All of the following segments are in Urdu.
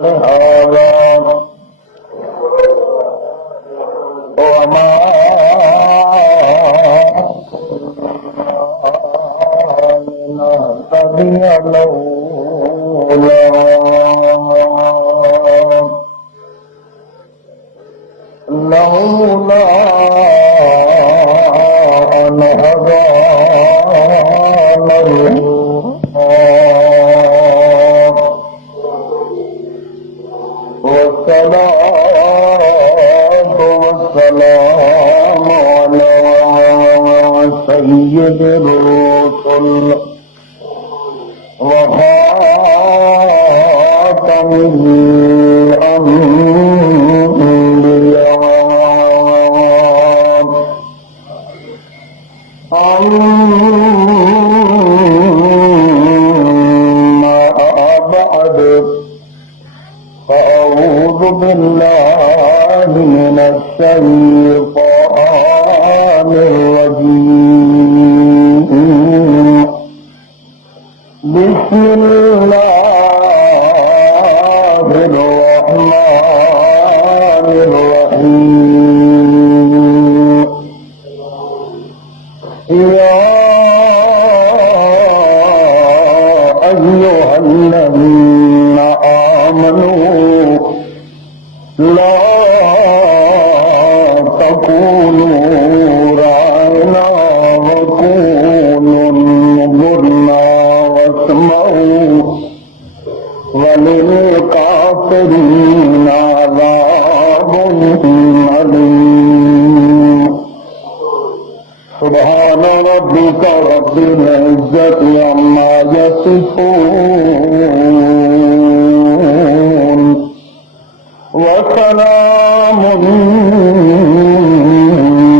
هذا وما لنهتدي لولا أن هدانا والصلاة والسلام على سيد الرسل وخاتم الأنبياء أما بعد فأعوذ بالله من الشيطان الرجيم بسم الله الرحمن الرحيم يا أيها الذين آمنوا لا تقولوا راعنا وقولوا انظرنا واسمعوا وللكافرين عذاب أليم سبحان ربك رب العزة عما يصفون وسلام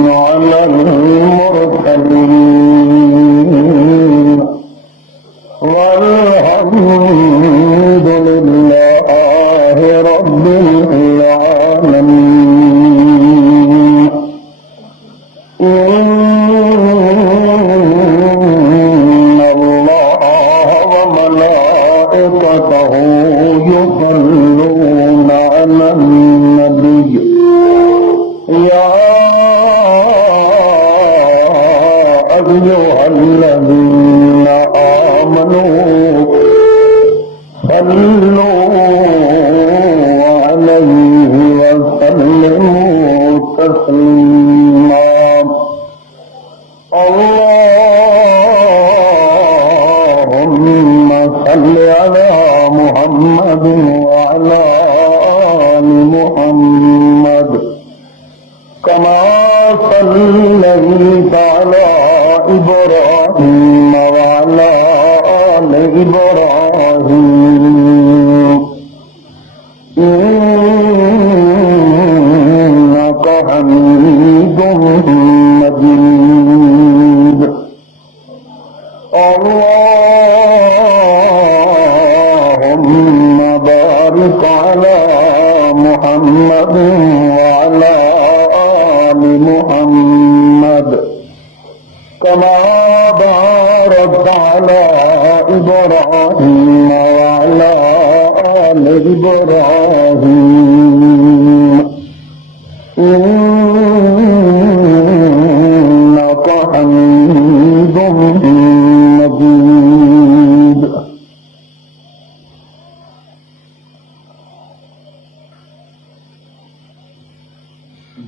على المرسلين والحمد لله رب العالمين. إن الله وملائكته يصلون على النبي يا أيها الذين آمنوا صلوا عليه وسلموا تسليما. اللهم صل على محمد وعلى آل محمد كما صليت على إبراهيم وعلى آل إبراهيم إنك حميد مجيد. اللهم بارك على محمد وعلى آل محمد كما باركت على إبراهيم وعلى آل إبراهيم إنك حميد مجيد.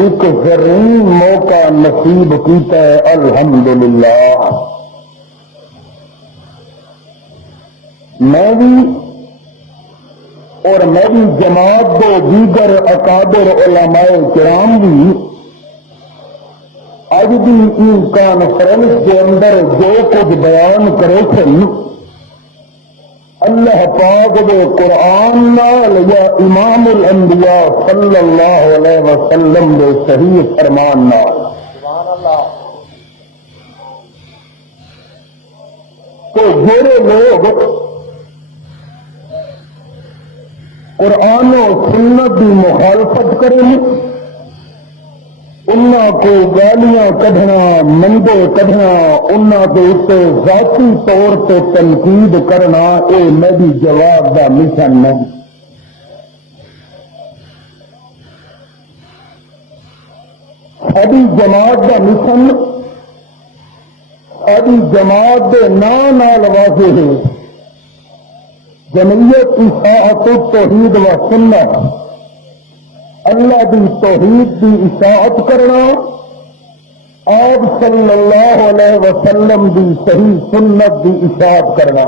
ایک زرعی موقع نصیب کیتا ہے الحمدللہ. میں بھی اور میری جماعت دو دیگر اکابر علماء کرام بھی اج بھی کانفرنس کے اندر جو کچھ بیان کرے سن اللہ پاک دے قرآن نال یا امام الانبیاء صلی اللہ علیہ وسلم دے صحیح فرمان نال. تو جڑے لوگ قرآن و سنت کی مخالفت کریں انہاں کو گالیاں کڈھنا منڈے کڈھنا انہاں کے اتنے ذاتی طور پہ تنقید کرنا یہ میری جواب کا مشن نہیں. ساری جماعت کا مشن ساری جماعت کے نام واضح ہے جمعیت اطاعت التوحید و سنت. اللہ دی توحید دی اطاعت کرنا آپ صلی اللہ علیہ وسلم دی صحیح سنت دی اطاعت کرنا.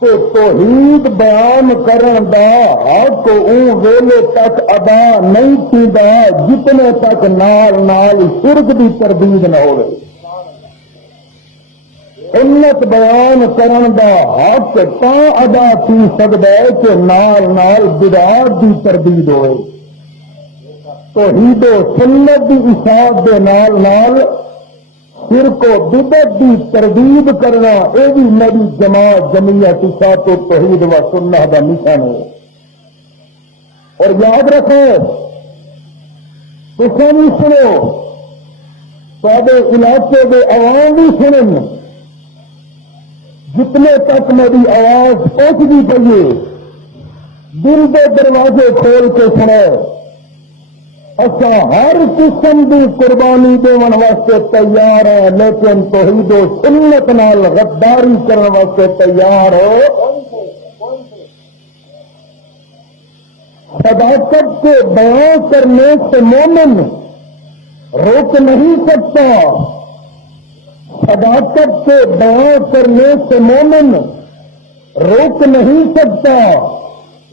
تو توحید بیان کرن دا حق او ویلے تک ادا نہیں کیدا جتنے تک نال نال شرک دی تردید نہ ہوئے. سنت بیان کرن دا حق تا ادا کی سکتا ہے کہ نال نال بدعات دی تردید ہوئے. توحید و سنت دی اطاعت دے نال نال شرک و بدعت دی تردید کرنا یہ بھی میری جماعت جمعیت اطاعت و توحید و سنت دا مشن ہے. اور یاد رکھو تساں بھی سنو سارے علاقے دے عوام بھی سنن جتنے تک میری آواز پہنچتی پی دل کے دروازے کھول کے سنو. اچھا ہر قسم کی قربانی دون واسطے تیار ہے لیکن توحید و سنت نال غداری کرنے واسطے تیار ہو. صداقت کے بیان کرنے سے مومن روک نہیں سکتا. صداقت کے بیان کرنے سے مومن روک نہیں سکتا.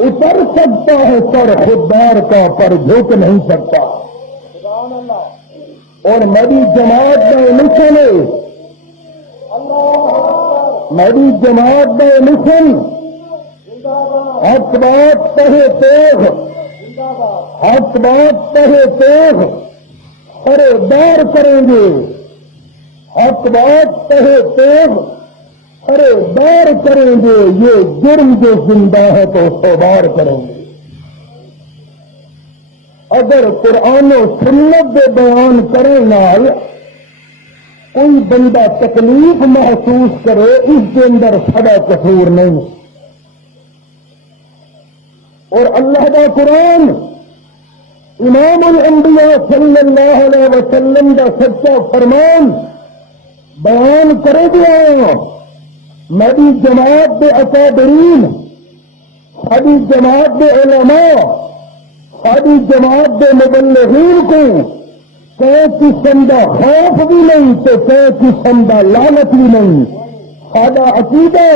اتر سکتا ہے سر خوددار کا پر جھک نہیں سکتا. اور میری جماعت کا مشن ہے میری جماعت کا مشن حق بات کہے تیغ حق بات کہے تیغ پرہیزگار کریں گے. حق بات کہے تیغ پرہیزگار کریں گے. یہ جرم جو زندہ ہے تو سوبار کریں گے. اگر قرآن و سنت کے بیان کرے نال کوئی بندہ تکلیف محسوس کرے اس کے اندر سدا قصور نہیں. اور اللہ کا قرآن امام الانبیاء صلی اللہ علیہ وسلم کا سچا فرمان بیان کرے دیا. میری جماعت کے اکابرین ساری جماعت کے علماء ساری جماعت کے مبلغین کو کئی قسم کا خوف بھی نہیں تو کئی قسم کا لالچ بھی نہیں. سادہ عقیدہ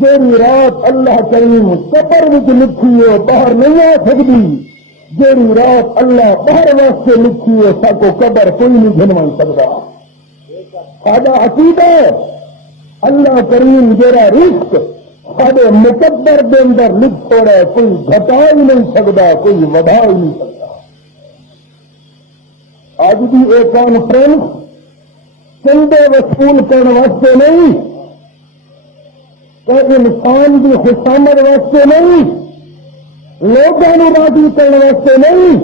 جیڑی رات اللہ کریم قبر وچ لکھی ہے باہر نہیں آ سکتی. جیڑی رات اللہ باہر واسطے لکھی ہے سب کو قبر کوئی نہیں گھنوا سکتا. سادہ عقیدہ اللہ کریم جیڑا رزق سارے مقدر کے اندر لکھ چھوڑا ہے کوئی گھٹا ہی نہیں سکتا کوئی ودا ہی نہیں سکتا. آج بھی ایک کانفرنس چندے وصول کرنے واسطے نہیں کہ انسان کی خوشامد واسطے نہیں لوگوں راضی کرنے واسطے نہیں.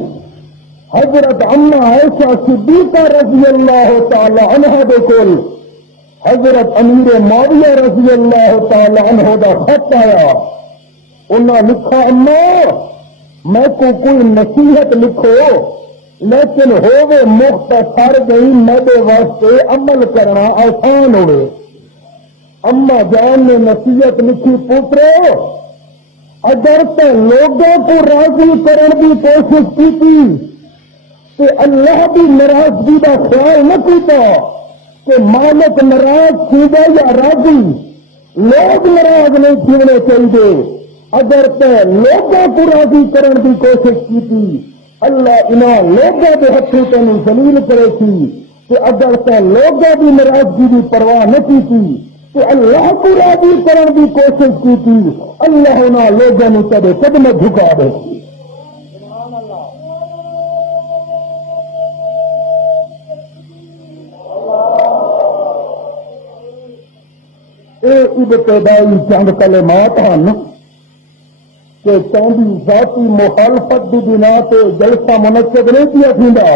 حضرت اما عائشہ صدیقہ رضی اللہ تعالی عنہ دے کول حضرت امیر معاویہ رضی اللہ تعالی عنہ دا خط آیا. انہوں لکھا اما میں کو کوئی نصیحت لکھو لیکن ہوے مختصر گئی میرے واسطے عمل کرنا آسان ہوئے. اما جان نے نصیحت لکھی پوترو اگر تو لوگوں کو راضی کرنے کی کوشش کی کہ اللہ کی ناراضگی کا خیال نہ کیتا کہ مالک ناراض تھیگا یا راضی، لوگ ناراض نہیں تھینے چاہیے. اگر تے لوگوں کو راضی کرنے کی کوشش کی اللہ انہاں لوگوں کے ہاتھوں تینوں ذلیل کرے سی. کہ اگر تے لوگوں کی ناراضگی کی پرواہ نہ کی کہ اللہ کو راضی کرنے کی کوشش کی اللہ انہاں لوگوں نے تیرے قدم جھکا دے. یہ ابتدائی چند کلمات ہیں کہ چاندی ذاتی مخالفت کی بنا پہ جلسہ منعقد نہیں کیا تھا.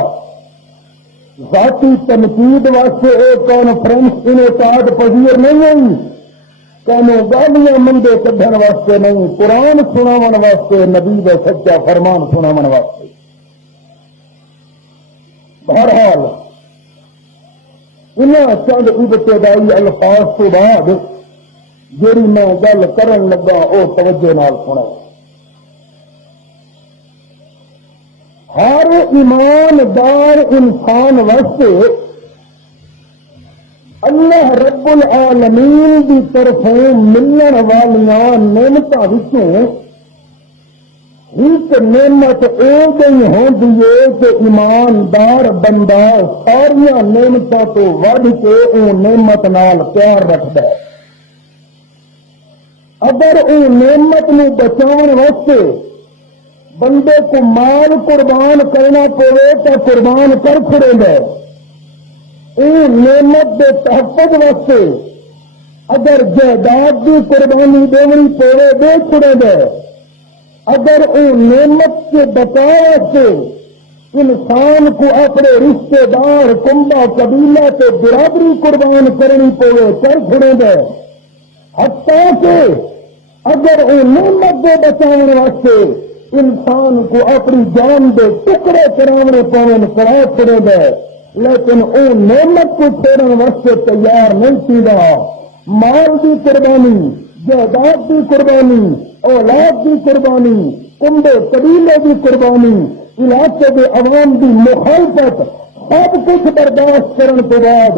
ذاتی تنقید واسطے ایک کانفرنس انعقاد پذیر نہیں ہوئی. کہنے گالیاں مندے کھڈن واسطے نہیں، قرآن سناون واسطے، نبی کا سچا فرمان سناون واسطے. بہرحال انہاں چند ابتدائی الفاظ تو بعد جیڑی میں گل کرن لگا وہ توجہ نال سنا. ہر ایماندار انسان واسطے اللہ رب العالمین کی طرف ملن والیاں نعمتاں وچوں ایک نعمت یہ ہوتی ہے کہ ایماندار بندہ ساریا نعمتوں تو وڈ کے وہ نعمت نال پیار رکھتا ہے. اگر وہ نعمت نو بچاؤ واسطے بندے کو مال قربان کرنا پوے تو قربان کر چھڑے گا. یہ نعمت کے تحفظ واسطے اگر جائیداد کی قربانی دینی پوے دے چھڑے گا. اگر وہ نعمت کے بچاؤ سے انسان کو اپنے رشتے دار کنبا قبیلہ سے برابری قربان کرنی پوے کر چھڑے گا. حتیٰ کہ اگر وہ نعمت کے بچاؤ واسطے انسان کو اپنی جان کے ٹکڑے کرانے پاؤں کرا چھڑے گا. لیکن وہ نعمت کو چھوڑنے واسطے تیار نہیں سی رہا. مال کی قربانی، جائیداد کی قربانی، اولاد کی قربانی، کنبے قبیلے کی قربانی، علاقے کے عوام کی مخالفت، سب کچھ برداشت کرنے کے بعد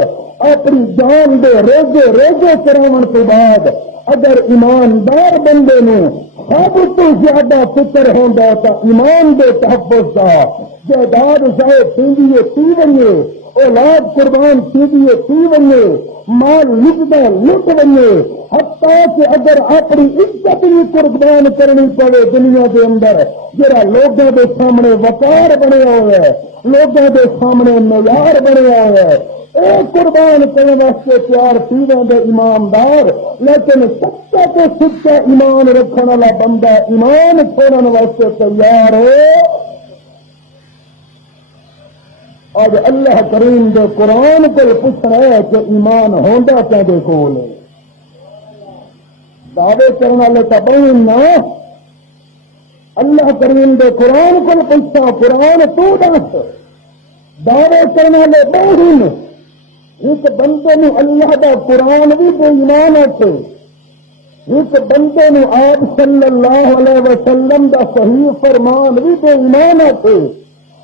اپنی جان دے روزے روزے کراون کے بعد اگر ایماندار بندے نو سب تو زیادہ فکر ہوتا تو ایمان دے تحفظ کا، جائیداد ضائع تھی پی بنے، اولاد قربان تھی بنے، مال لٹتا لٹ بنے، حتیٰ کہ اگر اپنی عزت بھی قربان کرنی پڑے دنیا کے اندر جڑا لوگوں کے سامنے وقار بنیا ہوا ہے، لوگوں کے سامنے معیار بنیا ہوا ہے، ایک قربان کرنے واسطے پیار پیویں دے ایماندار. لیکن سچا تو سچا ایمان رکھنے والا بندہ ایمان چھوڑنے واسطے تیار ہے. آج اللہ کریم دے قرآن کو پوچھنا ہے کہ ایمان ہوندا کہدے کول ہے. دعوے کرنے والے کا بہن نہ اللہ کریم دے قرآن کو پوچھتا، قرآن تو دس. دعوے کرنے والے بہن ایک بندے نو اللہ دا قرآن بھی بے ایمان آتے، ایک بندے نو آپ صلی اللہ علیہ وسلم دا صحیح فرمان بھی بے ایمان آتے.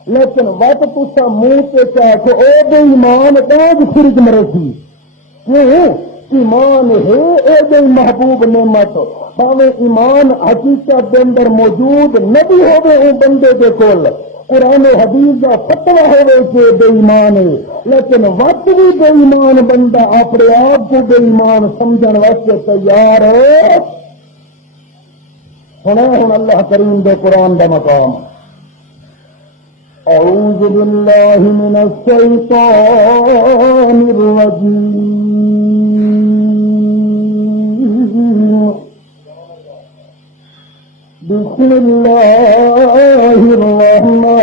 لیکن وقت تسا منہ پہ کہا کہ او بے ایمان باز فرج مرے تھی. کیوں؟ ایمان ہے اے دے محبوب نعمت. باویں ایمان حقیقت دے اندر موجود نبی ہوئے او بندے دے کول قرآن و حدیث کا فتویٰ ہوئے کہ بے ایمان ہے، لیکن وقت بھی بے ایمان بندہ اپنے آپ کو بے ایمان سمجھنے واسطے تیار ہے. سنا ہوں اللہ کریم دے قرآن دا مقام. اعوذ باللہ من الشیطان الرجیم. بسم اللہ الرحمن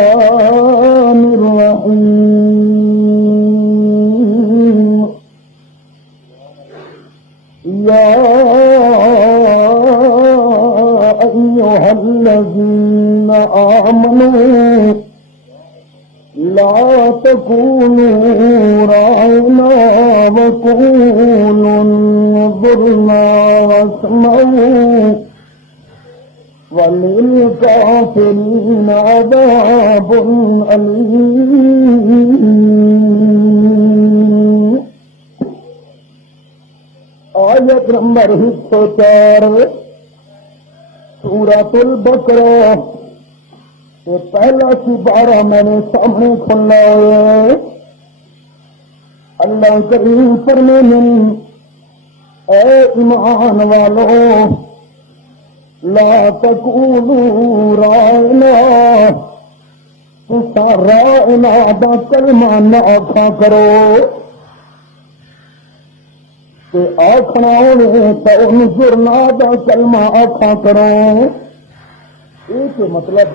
الرحیم. یا ایھا الذین آمنوا لا تکونوا راعنا وقولوا انظرنا واسمعوا وَلِلْكَافِرِينَ عَذَابٌ أَلِيمٌ. آیت نمبر 104 سورۃ البقرہ. یہ پہلا سپارہ میں نے سامنے کھلا ہے. اللہ کریم فرماتے ہیں اے ایمان والو لا تقولوا راعنا، راعنا دا کلمہ نہ آکھا کرو کہ آکھنا ہوئے تو انظرنا دا کلمہ آکھا کرو. ایک مطلب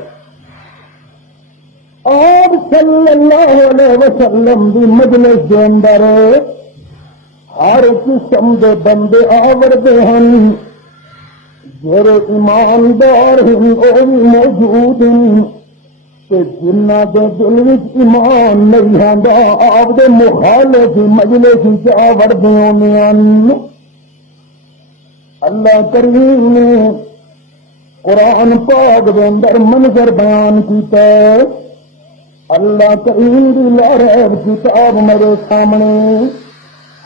آپ صلی اللہ علیہ وسلم دی مجلس دے اندر ہر قسم دے بندے آوردے ہیں، جڑے ایماندار ہیں وہ بھی موجود ہیں، کہ جنہ دے دل وچ ایمان نہیں ہوندا آپ دے مخالف مجلس وچ آوردے ہوندے ہیں. اللہ کریم نے قرآن پاک دے اندر منظر بیان کیتا ہے. اللہ کریم دی لارب کتاب میرے سامنے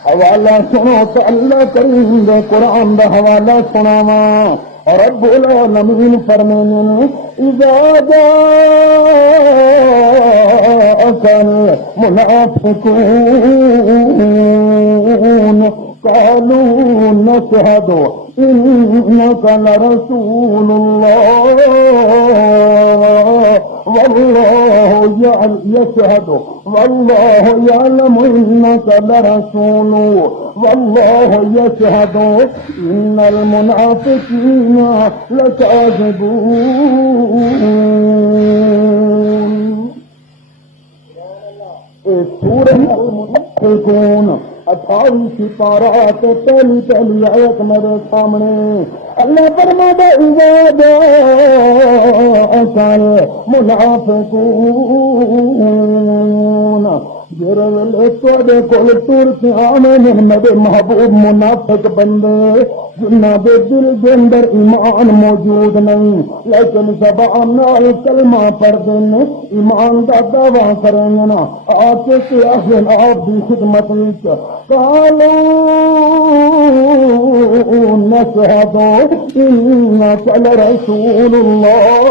حوالہ سنو تو اللہ کریم دے قرآن دا حوالہ سناواں. رب العالمین فرمانے اذا جاءك المنافقون قالوا نشهد إنك لرسول الله والله يشهد والله يعلم إنك لرسوله والله يشهد إن المنافقين لكاذبون. سورة المنافقون 28 سپارات پہلی آیت میرے سامنے اللہ فرماتا اذا جاءك المنافقون جڑے ویلے تواڈے کول ٹر کے آویں میرے محبوب منافق بندے جنہاں دے دل دے اندر ایمان موجود نہیں لیکن زبان نال کلمہ پڑھدے نے ایمان دا دعویٰ کریں گے نا آ کے آخر آپ دی خدمت وچ قالوا نشهد إنك لرسول الله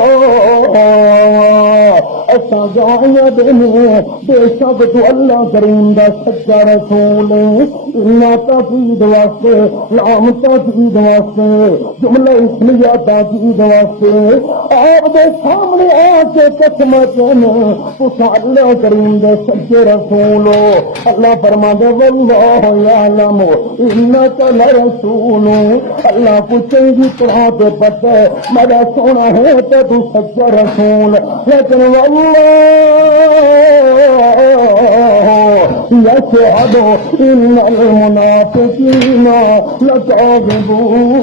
اچھا جایا دینے بے شک تو اللہ کریم دا سچا رسول انہا تاکید واسطے لام تاکید واسطے جملہ اسمیہ تاکید واسطے آپ دے سامنے آ کے قسمت اس اللہ کریم دے سچے رسول. اللہ فرما دے واللہ یعلم انک لرسول. اللہ کو چنگی طرح پہ پتہ ہے میرا سونا ہے تو تو سچا رسول. لیکن يشهد إن المنافقين لكاذبون.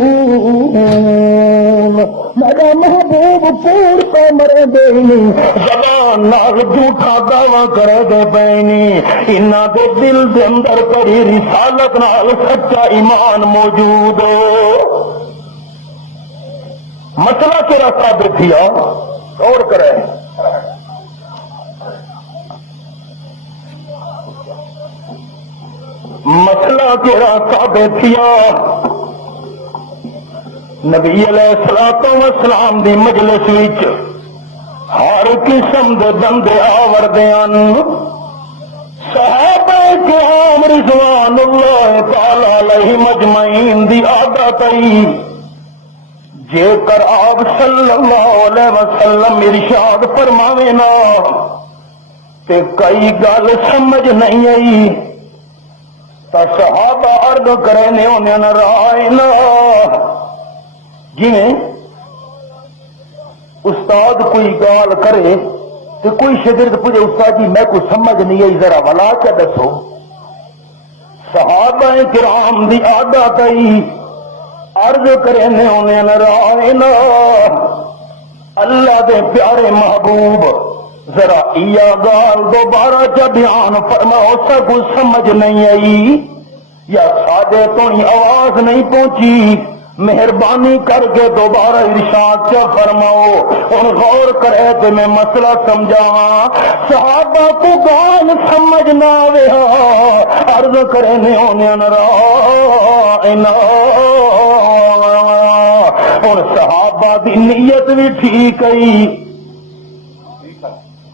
میرا محبوب پور کو مرے دینی زبان نال جھوٹا دعویٰ کرے دے بینی انہاں دے دل دے اندر کری رسالت نال سچا ایمان موجود ہو. مسئلہ تیرا ثابت کیا غور کرے. مسئلہ تیرا ثابت کیا نبی علیہ الصلوۃ والسلام دی مجلس وچ ہر قسم دے بندے آوردے ہن. صحابہ کرام رضوان اللہ تعالی علیہم اجمعین دی عادت ہے جے کر آپ صلی اللہ علیہ وسلم ارشاد فرماوے نا تے کئی گل سمجھ نہیں آئی تو صحابہ عرض کرنے انہیں رائنا جی استاد کوئی گال کرے تو کوئی شاگرد پوچھے استاد جی میں کوئی سمجھ نہیں آئی ذرا ولا کیا دسو. صحابہ کرام دی عادت آئی عرض کرنے انہیں رائنا اللہ دے پیارے محبوب ذرا یا گال دوبارہ جب بیان فرماؤ سا کچھ سمجھ نہیں آئی یا سادے تو ہی آواز نہیں پہنچی مہربانی کر کے دوبارہ ارشاد کیا فرماؤ. ہن غور کرے تو میں مسئلہ سمجھاواں. صحابہ کو گال سمجھ نہ آوے عرض کرے نے انہاں رائنا. ہن صحابہ دی نیت بھی ٹھیک ہے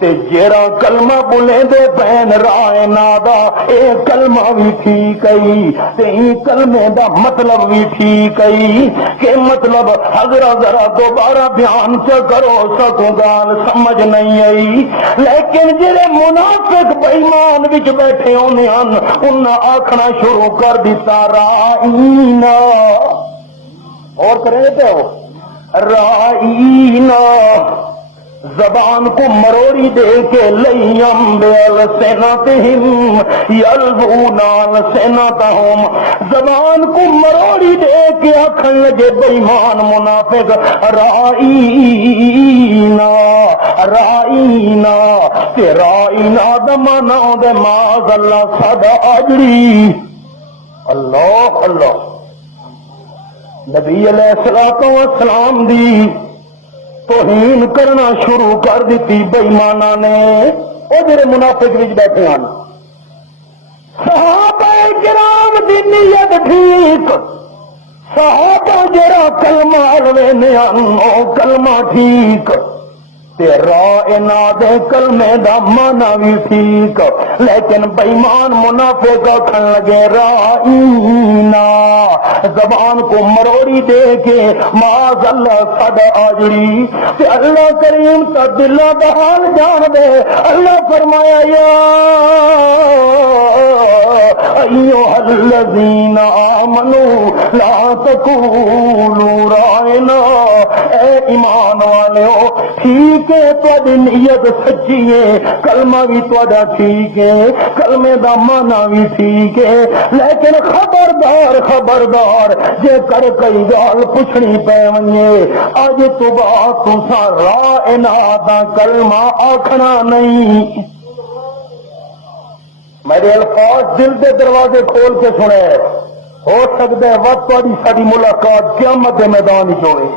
تے جیڑا کلمہ بولے دے بین رائنا دا اے کلمہ بھی ٹھیک ہے تے کلمے دا مطلب بھی ٹھیک ہے. کہ مطلب حضرت ذرا دوبارہ بیان چا کرو سکو گال سمجھ نہیں آئی. لیکن جڑے منافق بے ایمان وچ بیٹھے ہونے ہن انہاں آکھنا شروع کر دیتا رائنا. اور کرے تو رائنا زبان کو مروڑی دے کے لئیم بِأَلْسِنَتِهِمْ يَلْوُونَ أَلْسِنَتَهُمْ. زبان کو مروڑی دے کے آکھن لگے بے ایمان منافق رائینا رائینا. تے رائینا دا مانا دے معاذ اللہ صدا اجڑی. اللہ اللہ. نبی علیہ السلام دی توہین کرنا شروع کر دیتی بے ایمانہ نے. وہ جڑے منافق وچ بیٹھے ہیں صحابہ کرام دی نیت ٹھیک. صحابہ جڑا کلمہ الوینے او کلمہ ٹھیک تے رائنا دے کلمے دا معنی بھی ٹھیک. لیکن بے ایمان منافق کھن لگے رائنا زبان کو مروڑی دے کے معاذ اللہ صدا آجڑی. تے اللہ کریم تا دلہ دا حال جان دے. اللہ فرمایا یا ایھا الذین آمنوا لا تقولوا رائنا. اے ایمان والےو ٹھیک ہے تہاڈی نیت سچی ہے کلمہ بھی تہاڈا ٹھیک ہے کلمے دا معنی بھی ٹھیک ہے. لیکن خبردار خبردار جے کر کئی گال پوچھنی پے ونجے اج تو بعد تساں رائنا دا کلمہ آکھنا نہیں. میرے الفاظ دل دے دروازے کھول کے سنے. ہو سکتا ہے وقت تہاڈی ساری ملاقات قیامت دے میدان وچ ہوے.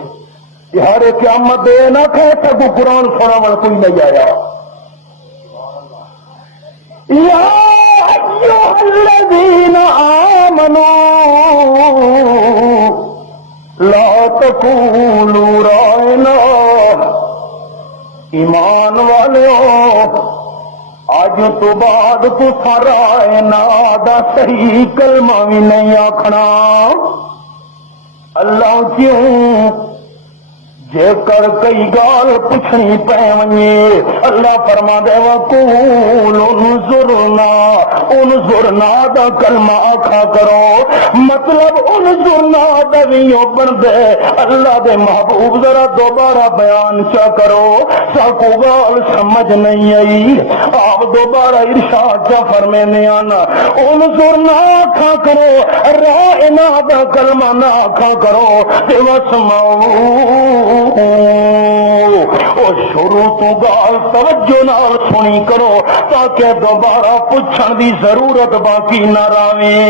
ہر قیامت دے نہ کہہ سکو قرآن سونا والا کوئی نہیں آیا. یا ایھا الذین آمنوا لا تقولوا رائنا. ایمان والےو اج تو بعد تساں رائنا دا صحیح کلمہ بھی نہیں آکھنا. اللہ کیوں جے کر کئی گال پوچھنی پے ونجے اللہ فرما دے وقول انظرنا. انظرنا دا کلمہ آکھا کرو. مطلب انظرنا دا ویو بن دے اللہ دے محبوب ذرا دوبارہ بیان چا کرو. ساکو گال سمجھ نہیں آئی آپ دوبارہ ارشاد چا فرمینے آنا. انظرنا آکھا کرو رائنا دا کلمہ نہ آکھا کرو. تے واسمعوا شروع تو گال توجہ نال سنی کرو تاکہ دوبارہ پوچھن دی ضرورت باقی نہ رہے.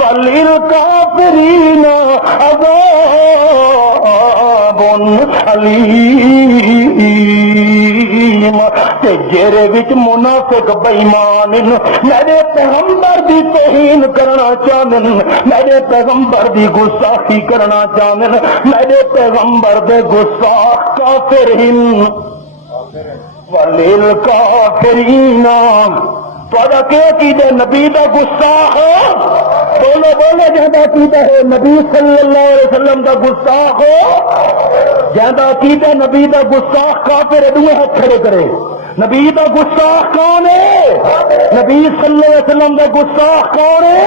وَلِلْكَافِرِينَ عَذَابٌ أَلِيمٌ. تے جیرے وچ منافق بے ایمان میرے پیغمبر دی توہین کرنا چاہن میرے پیغمبر دی گستاخی کرنا چاہن میرے پیغمبر دے گستاخ کافر ہیں. وَلِلْكَافِرِينَ تھوڑا کیا عقیدہ نبی دا گستاخ ہو. بولو بولو جہاں عقیدہ ہے نبی صلی اللہ علیہ وسلم دا گستاخ ہو. جہاں عقیدہ نبی دا گستاخ کافر دوے ہاتھ کھڑے کرے. نبی دا گستاخ کون ہے؟ نبی صلی اللہ علیہ وسلم دا گستاخ کون ہے؟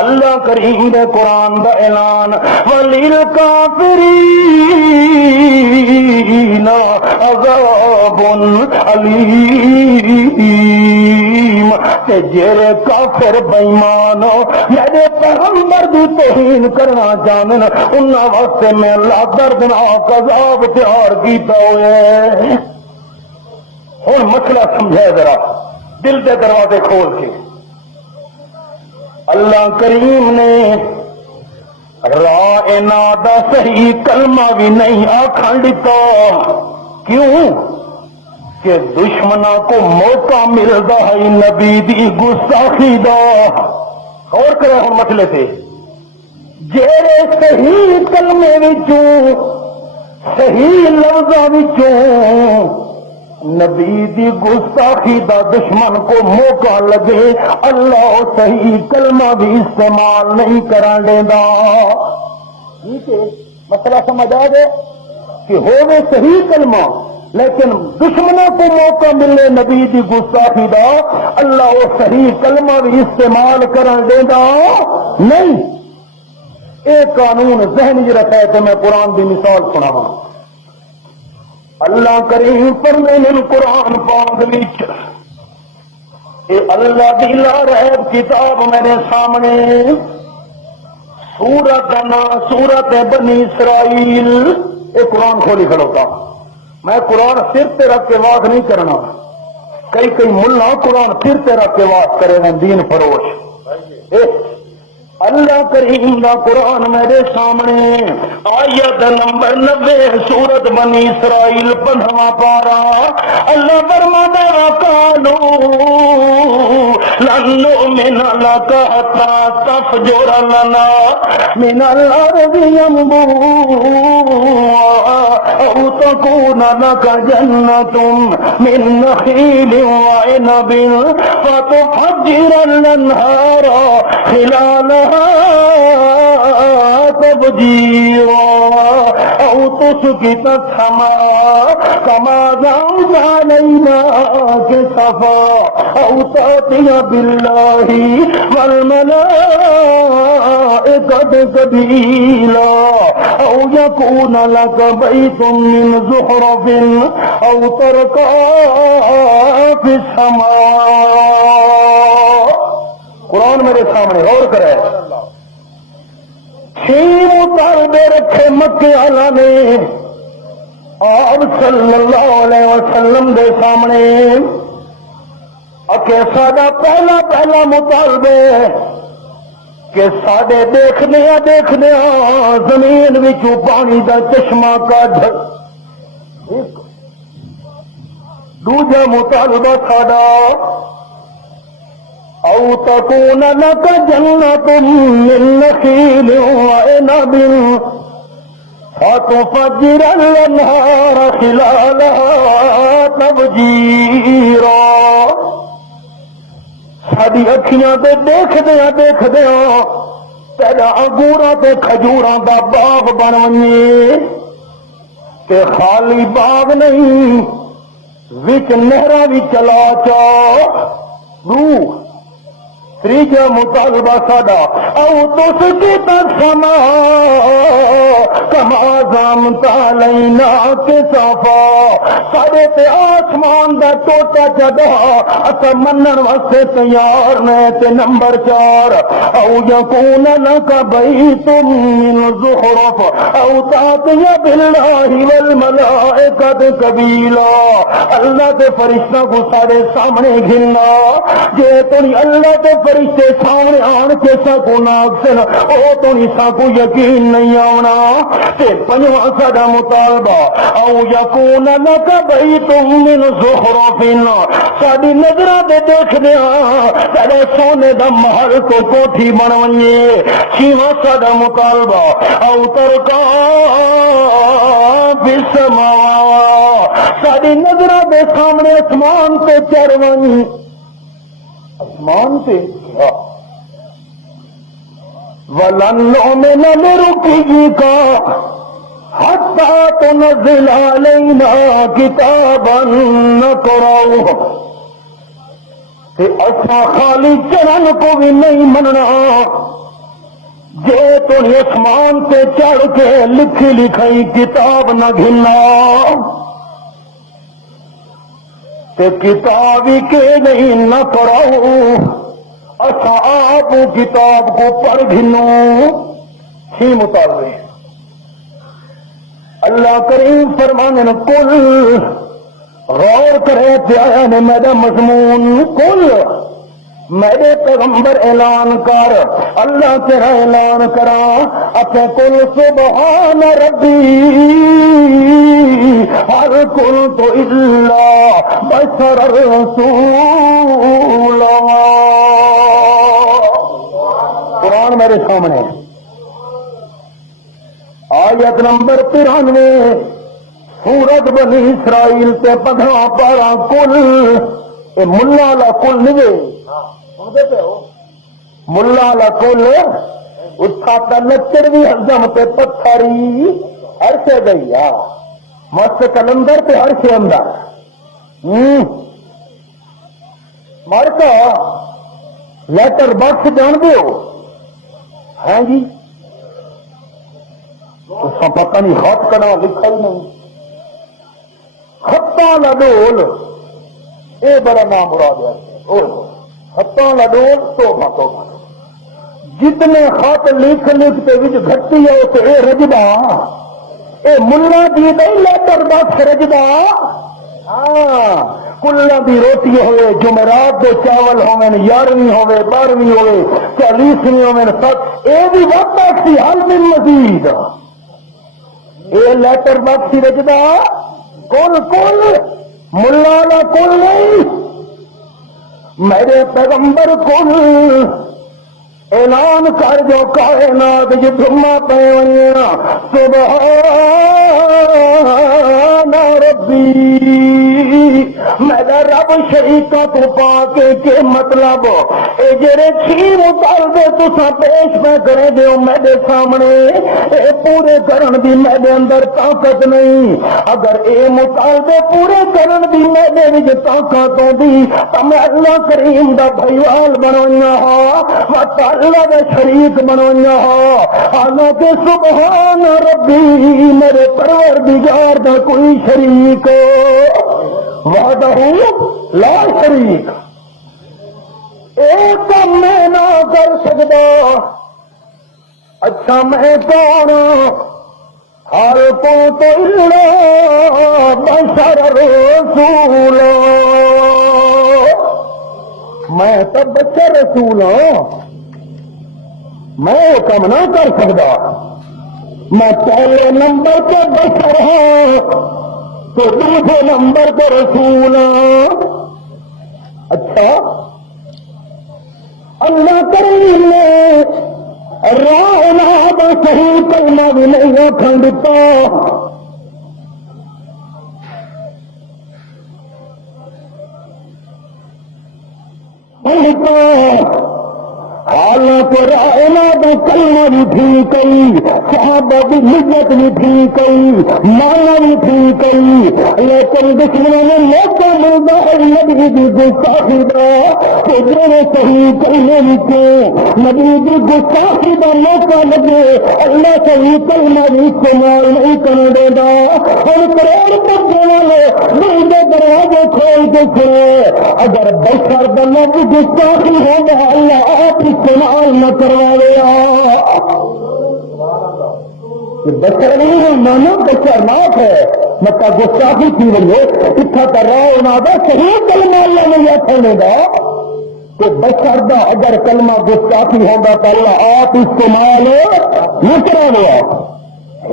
اللہ کریم دے قرآن دا اعلان وَلِلْكَافِرِينَ عَذَابٌ أَلِيمٌ. تے جیرے کافر بے ایمان میرے پیغمبر دی توہین کرنا چاہن انہاں واسطے میں اللہ دردناک عذاب تیار کیتا ہوئے. ہوں مسئلہ سمجھے ذرا دل کے دروازے کھول کے. اللہ کریم نے رائنا دا صحیح کلمہ بھی نہیں آکھن دیتا، کیوں کہ دشمنوں کو موقع ملتا ہے نبی دی گستاخی دا۔ اور کرو ہن مسئلے سے جیڑے صحیح کلمے وچوں صحیح لفظاں وچوں نبی دی گستاخی دا دشمن کو موقع لگے، اللہ صحیح کلمہ بھی استعمال نہیں کرن دیندا۔ ٹھیک ہے، مسئلہ سمجھ آ گیا کہ ہوے صحیح کلمہ لیکن دشمنوں کو موقع ملے نبی دی گستاخی دا، اللہ وہ صحیح کلمہ بھی استعمال کرن دیندا نہیں۔ ایک قانون ذہن وچ رکھے تو میں قرآن دی مثال سناواں۔ اللہ کریم فرمانے قرآن پاک وچ، اے اللہ دی لا ریب کتاب میرے سامنے، سورت سورت بنی اسرائیل، اے قرآن کھولی کھڑوتا۔ میں قرآن سر تے رکھ کے واز نہیں کرنا، کئی ملا قرآن سر تے رکھ کے واز کرے ہیں دین فروش۔ اللہ کریم دا قرآن میرے سامنے، آیت نمبر 90 سورت بنی اسرائیل 15واں پارا، اللہ فرماتا ہے وَقَالُوا لَن نُّؤْمِنَ لَكَ حَتَّىٰ تَفْجُرَ لَنَا مِنَ الْأَرْضِ يَنبُوعًا أَوْ تَكُونَ لَكَ جَنَّةٌ مِّن نَّخِيلٍ وَعِنَبٍ فَتُفَجِّرَ الْأَنْهَارَ خِلَالَهَا تبجيرا أو تسقط السماء كما زعمت علينا كسفا أو تأتي بالله والملائكة سبيلا أو يكون لك بيت من زخرف أو ترقى في السماء۔ قرآن میرے سامنے غور کرے، چھ مطالبے رکھے مکے والا نے آپ صلی اللہ علیہ وسلم دے سامنے، کہ ساڈا پہلا مطالبے کہ ساڈے دیکھنے زمین وچوں پانی دا چشمہ کڈ۔ دوجا مطالبہ ساڈا او تکون لک جنت من نخیل وعنب فتفجر الانہار خلالها تفجیرا۔ ساری اکھیاں تے دیکھدیاں تیرا انگوراں تے کھجوراں دا باغ بن ونجے، تے خالی باغ نہیں وچ نہراں وی چلا چا۔ تیجا مطالبہ ساڈا او تسقط السماء كما زعمت علينا كسفا، ساڈے تے آسمان دا ٹوٹا چڈا اسا منن واسطے تیار نے۔ تے نمبر 4 او يكون لك بيت من زخرف او تأتي بالله والملائكة سبيلا۔ اللہ دے فرشتوں کو ساڈے سامنے گھلنا، جے تو اللہ دے فرشتے سامنے آن کے سکو ناکسن او تو نسا کو یقین نہیں آنا۔ تے پنجواں ساڈا مطالبہ او یکون لک بیت من زخرف، ساڈی نظراں دے دیکھدیاں ساڈے سونے دا محل تو کوٹھی بن ونجے۔ چھواں ساڈا مطالبہ او ترقا فی السماء، ساڈی نظراں دے سامنے اسمان تے چڑھ ون۔ آسمان سے کیا وَلَن نُّؤْمِنَ لِرُقِيِّكَ حَتَّىٰ تُنَزِّلَ عَلَيْنَا كِتَابًا نَّقْرَؤُهُ، کہ اچھا خالی چڑھن کو بھی نہیں مننا، جے تو آسمان سے چڑھ کے لکھی لکھائی کتاب نہ گھلنا، تے کتاب ہی کے نہیں نہ پڑھو، اچھا آپ کتاب کو پڑھ گھنو۔ ہی مطالبے اللہ کریم فرمانے کل غور کرے پیارا نے میرا مضمون، کل میرے پیغمبر اعلان کر، اللہ تیرا اعلان کرا اپنے کل سبحان ربی ہر کل تو اللہ بشر رسول، قرآن میرے سامنے آیت نمبر 93 سورت بنی اسرائیل تے 15 12 کل ملا لا کل نہیں ملا لا کل اٹھا لچر بھی ہزم پہ پتھری ہر سے گئی مست کلندر پہ ہر سے اندر مارکا لیٹر باکس جان دو ہاں جی اس کا پتہ نہیں خط کرنا لکھا ہی نہیں خطاں لڈول اے بڑا نام مراد ہے خطاں لڈول تو جتنے خط لکھ کے وچ گھٹی ہے تو اے رجبا اے ملا جی نہیں لیٹر باکس رجبا ہاں کلہ دی روٹی ہوئے جمعرات دے چاول ہوئے 11ویں ہوئے 12ویں ہوئے 40ویں ہوئے سب اے بھی وقت سی حل من مزید اے لیٹر باکس رجبا کل ملا لا کل نہیں میرے پیغمبر کل اعلان کر جو کائنات جو دھما پہ سبحان ربی میرا رب شریکہ تو پا کے مطلب اے جڑے چھی مطالبے تسا پیش میں کرے دیو میرے سامنے اے پورے کرن دی میرے اندر طاقت نہیں اگر اے مطالبے پورے کرن دی میرے وچ طاقت ہوندی تے میں اللہ کریم دا بھائیوال بنایا ہاں اللہ کا شریک بنایا حالانکہ سبحان ربی میرے پروردگار کا کوئی شریک وحدہ لا شریک ایک کام میں نہ کر سکتا اچھا میں کون ہر کو تو بشر رسول میں تو بشر رسول ہوں میں وہ کام نہ کر سکتا میں پہلے نمبر پہ بشر ہوں تو دوسرے نمبر پہ رسول ہوں اچھا اللہ کریم نے راہ ناب صحیح کلمہ بھی نہیں رکھن دیتا حالانکہ رائنا دا کلمہ بھی ٹھیک گئی صحابہ کی مدت بھی ٹھیک گئی مانا بھی ٹھیک گئی لیکن دشمنوں نے موقع ملتا ہے نبی کی گستاخی کا کہ جڑے صحیح کلمے وچوں نبی کی گستاخی کا موقع لگے اللہ صحیح کلمہ بھی استعمال نہیں کرنے دے گا ہم کروڑ پتے والے دل کے دروازے کھول کے کھلے اگر بشر کا نبی گستاخی ہوگا اللہ آپ استعمال نہ کروایا بچر نہیں مانو بچر ناک ہے مکہ گستاخی کی وجہ اتنا کر رہا ہونا دا صحیح کلمہ اللہ نہیں آخنے دا کہ بچر دا اگر کلمہ گستاخی ہوگا تو اللہ آپ استعمال نہ کروایا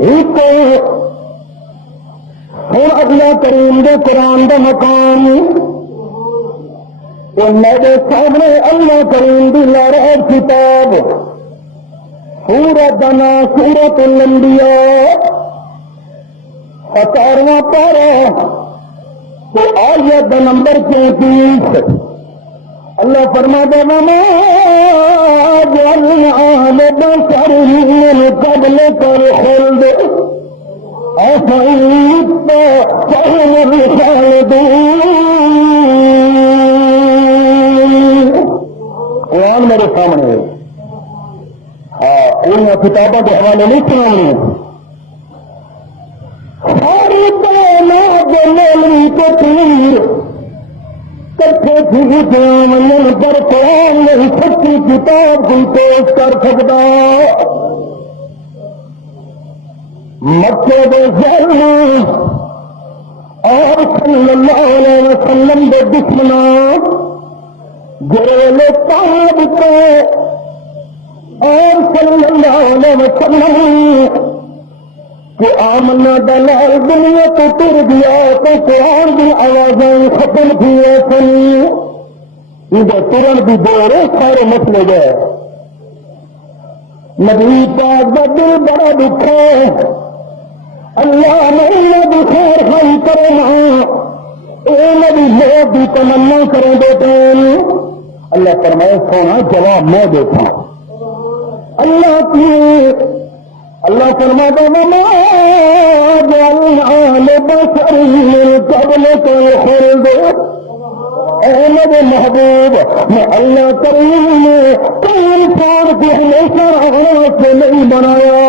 ایک ہوں اگلا کریم دے قرآن دا مقام میرے سامنے اللہ کریم دی لہر کتاب سورت دنا سورت الانبیاء 17واں پارہ تو آیت نمبر 33 اللہ فرماتا وما جعلنا لبشر من قبلك الخلد أفإن فهم الخالدون قرآن میرے سامنے ہاں ان کتابوں کے حوالے نہیں سنانے ساری مولوی کو پیر کٹھے من پر قرآن نہیں سچی کتاب کوئی پیش کر سکتا مکے دے ظلم اور صلی اللہ علیہ وسلم دے دشمنان گرے تاب کو اور صلی اللہ علیہ وسلم کہ آمنا دلال دنیا تو ٹر گیا تو قرآن کی آوازیں ختم تھی سنی ان کا ترن بھی دور سارے مسئلے گئے نبی پاک کا دل بڑا دکھا اللہ نے بخیر خائی کرنا اے نبی لوگ بھی تمنا کریں دیتے اللہ فرمائے سونا جواب میں دیتا اللہ کی اللہ فرماتا وما جعلنا لبشر من قبلك الخلد اے میرے محبوب میں اللہ کریم نے کوئی انسان کو ہمیشہ رہنے سے نہیں بنایا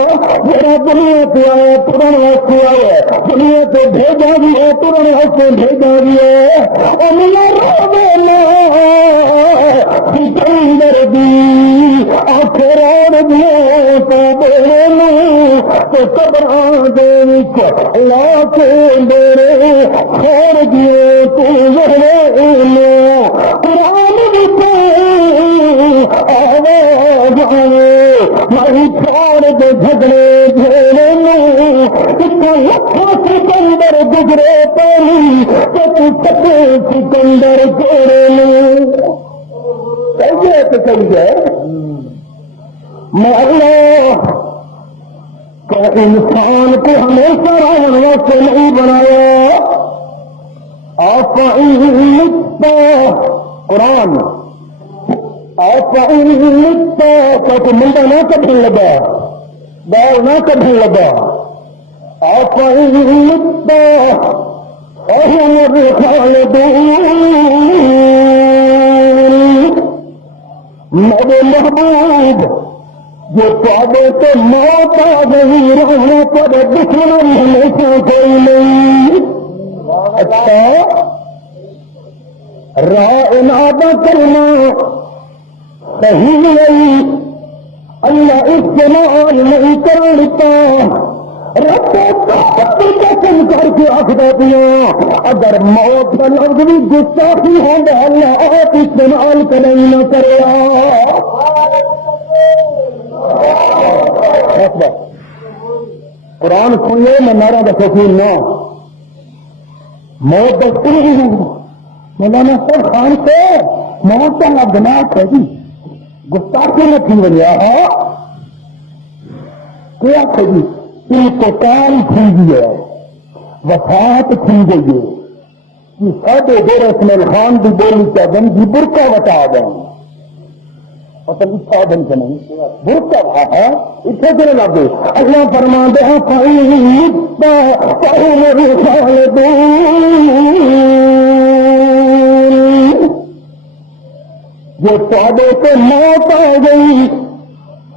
میرا دنیا سے آیا ترنت سے آیا دنیا سے بھیجا بھی ہے ترنت سے بھیجا بھی ہے اور سکندر دی آخر دیا تو بولو تو قبران دے لا کے میرے خیر دیے تو قرآن آواز آئے مائی چھوڑ دے جھگڑے جھیڑے اس کا لکھا سکندر گزرے پانی تو سکے سکندر جوڑے کیسے کہیے میں اللہ کہ انسان کو ہمیشہ رہنے سے نہیں بنایا آپ قرآن آپ کو منڈا نہ کبھی لگا بال نہ کبھی لگا آپ میرے محبوب جو پادے تو موت آ گئی رہنے پر دشمن ہمیشہ کوئی نہیں اچھا راہ کرنا صحیح نہیں اللہ استعمال نہیں کرتا رب قسم کر کے آخر دیا اگر موت کا لفظ بھی گستاخی ہوگا اللہ آپ استعمال کریں نہ کرے قرآن سنیے میں نعرہ کا شوقین نہ موت دستوری مولانا سر خان سے موت کا گناہ ہے جی گستاخی میں تھی بنیا ہے کیا ہے جی انتقال تھی گئی ہے وفات تھی گئی ہے کہ سب دیر اسماعیل خان بھی بولی چاہن کی برقع بتا دیں مطلب اس سادن سے نہیں برقع رہا ہے اسے دیر لگے اللہ فرما دے جو سادے سے موت آ گئی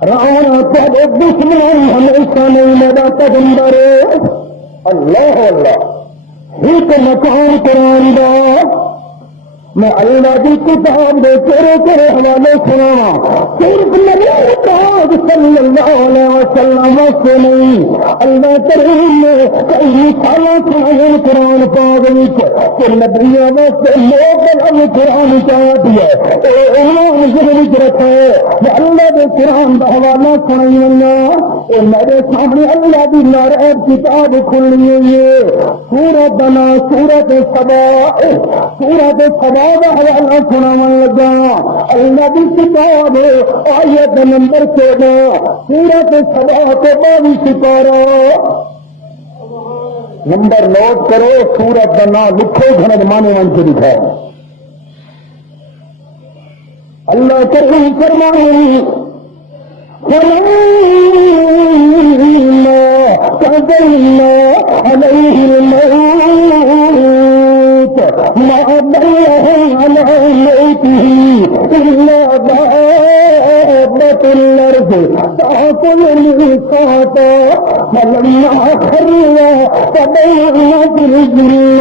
رانا تیرے دشمن ہمیشہ نہیں میرا پیغمبر اللہ اللہ ہی تو مکان قرآن دا میں اللہ کی کتاب دے تیرے حوالے سنا صرف نبی پاک صلی اللہ علیہ وسلم سے نہیں اللہ کریم نے کئی مثالیں سنائیں قرآن پاک کہ نبیوں سے لوگ قرآن چاہتی ہے عنوان ضرور رکھے کہ اللہ کے قرآن کا حوالہ سنائیں میرے سامنے اللہ کی نارائب کتاب کھلنی ہوئی ہے سورت بنا سورت سبا سورت سبا کا حوالہ سناون لگا اللہ کی کتاب آیت نمبر 14 سورت سبا کے 22 سپارہ نمبر نوٹ کرو سورت کا نام لکھو گھر مانے من سے لکھا اللہ کریم فرمائے قضينا عليه الموت ما دلهم على موته إلا دابة الأرض تأكل من ساعته فلما خروا تبينا في الجن